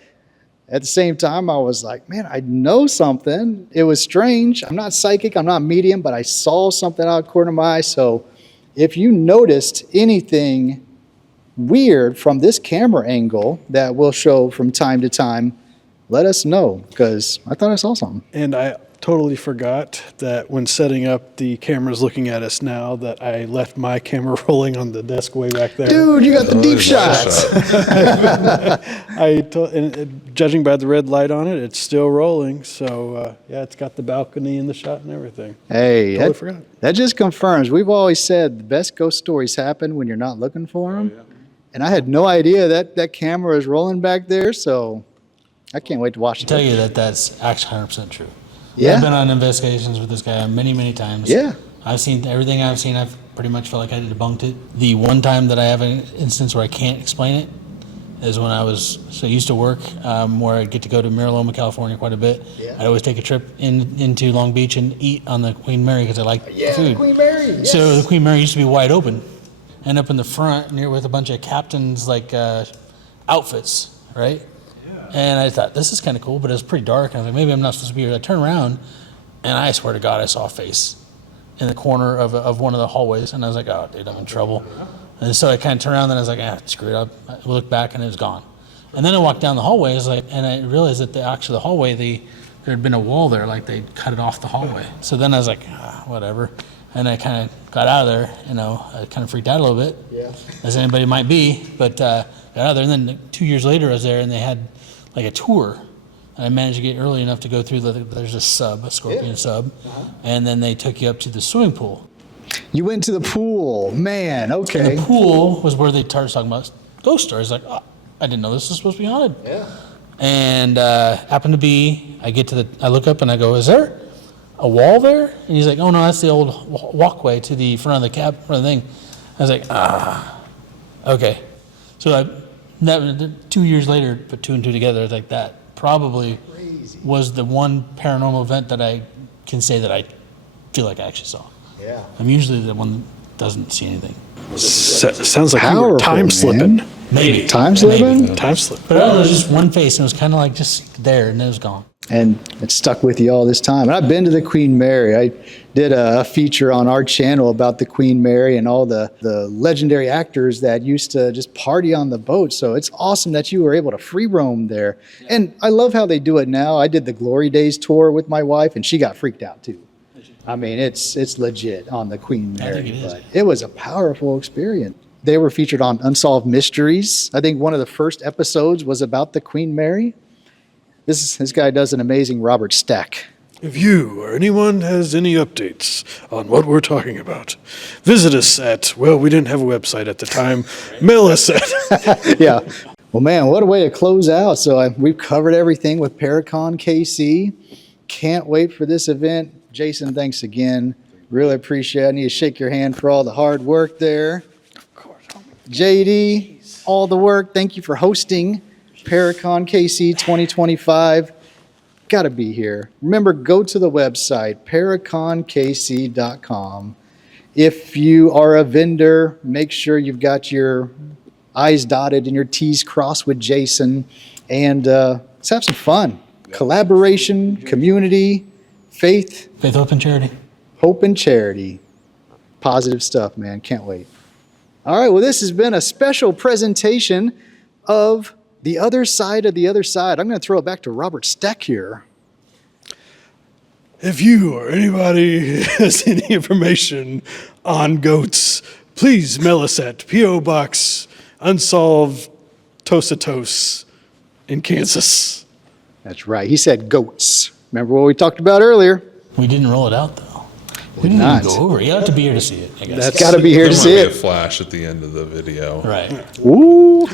at the same time, I was like, man, I know something. It was strange. I'm not psychic. I'm not medium, but I saw something out of the corner of my eye. So if you noticed anything weird from this camera angle that we'll show from time to time, let us know, because I thought I saw something. And I totally forgot that when setting up the cameras looking at us now, that I left my camera rolling on the desk way back there. Dude, you got the deep shots. Judging by the red light on it, it's still rolling. So yeah, it's got the balcony and the shot and everything. Hey, Totally forgot. that just confirms. We've always said the best ghost stories happen when you're not looking for them. yeah. And I had no idea that camera is rolling back there, so I can't wait to watch I tell it. you that's actually 100% true. Yeah. I've been on investigations with this guy many, many times. Yeah. I've seen everything I've seen. I've pretty much felt like I debunked it. The one time that I have an instance where I can't explain it is when I used to work where I'd get to go to Mira Loma, California quite a bit. Yeah. I'd always take a trip into Long Beach and eat on the Queen Mary because I like the food. Queen Mary. Yes. So the Queen Mary used to be wide open, and up in the front near with a bunch of captains outfits, right? And I thought, this is kind of cool, but it was pretty dark. I was like, maybe I'm not supposed to be here. I turned around, And I swear to God, I saw a face in the corner of one of the hallways. And I was like, oh, dude, I'm in trouble. And so I kind of turned around and I was like, screw it up. I looked back and it was gone. And then I walked down the hallway, and I realized that the hallway, there had been a wall there, like they cut it off the hallway. So then I was like, whatever. And I kind of got out of there, I kind of freaked out a little bit, as anybody might be, but got out of there. And then 2 years later I was there and they had like a tour. And I managed to get early enough to go through there's a scorpion sub, and then they took you up to the swimming pool. You went to the pool, man. Okay. And the pool was where they started talking about ghost stories. Like, I didn't know this was supposed to be haunted. Yeah. And happened to be, I look up and I go, is there a wall there? And he's like, oh no, that's the old walkway to the front of the front of the thing. I was like, okay. So 2 years later, put two and two together, like that probably was the one paranormal event that I can say that I feel like I actually saw. Yeah. I'm usually the one that doesn't see anything. Sounds like you were Powerful, time man. slipping. Maybe. Time slipping? Time slip. But it was just one face, and it was kind of like just there, and it was gone. And it stuck with you all this time. And I've been to the Queen Mary. I did a feature on our channel about the Queen Mary and all the legendary actors that used to just party on the boat. So it's awesome that you were able to free roam there. And I love how they do it now. I did the Glory Days tour with my wife, and she got freaked out too. I mean, it's legit on the Queen Mary. I think it is. But it was a powerful experience. They were featured on Unsolved Mysteries. I think one of the first episodes was about the Queen Mary. This guy does an amazing Robert Stack. If you or anyone has any updates on what we're talking about, visit us at, we didn't have a website at the time, mail us at. Yeah. Well, man, what a way to close out. So we've covered everything with Paracon KC. Can't wait for this event. Jason, thanks again. Really appreciate it. I need to shake your hand for all the hard work there. Of course. JD, all the work. Thank you for hosting Paracon KC 2025. Got to be here. Remember, go to the website, paraconkc.com. If you are a vendor, make sure you've got your I's dotted and your T's crossed with Jason. And let's have some fun. Collaboration, community, faith, Faith, hope, and charity. hope, and charity. Positive stuff, man. Can't wait. All right, well, this has been a special presentation of The Other Side of the Other Side. I'm going to throw it back to Robert Stack here. If you or anybody has any information on goats, please mail us at P.O. Box Unsolved TOSOTOS in Kansas. That's right. He said goats. Remember what we talked about earlier? We didn't roll it out, though. We didn't not. even go over it. You have to be here to see it, I guess. That's Got to be here to There might see be a it. flash at the end of the video. Right. Ooh.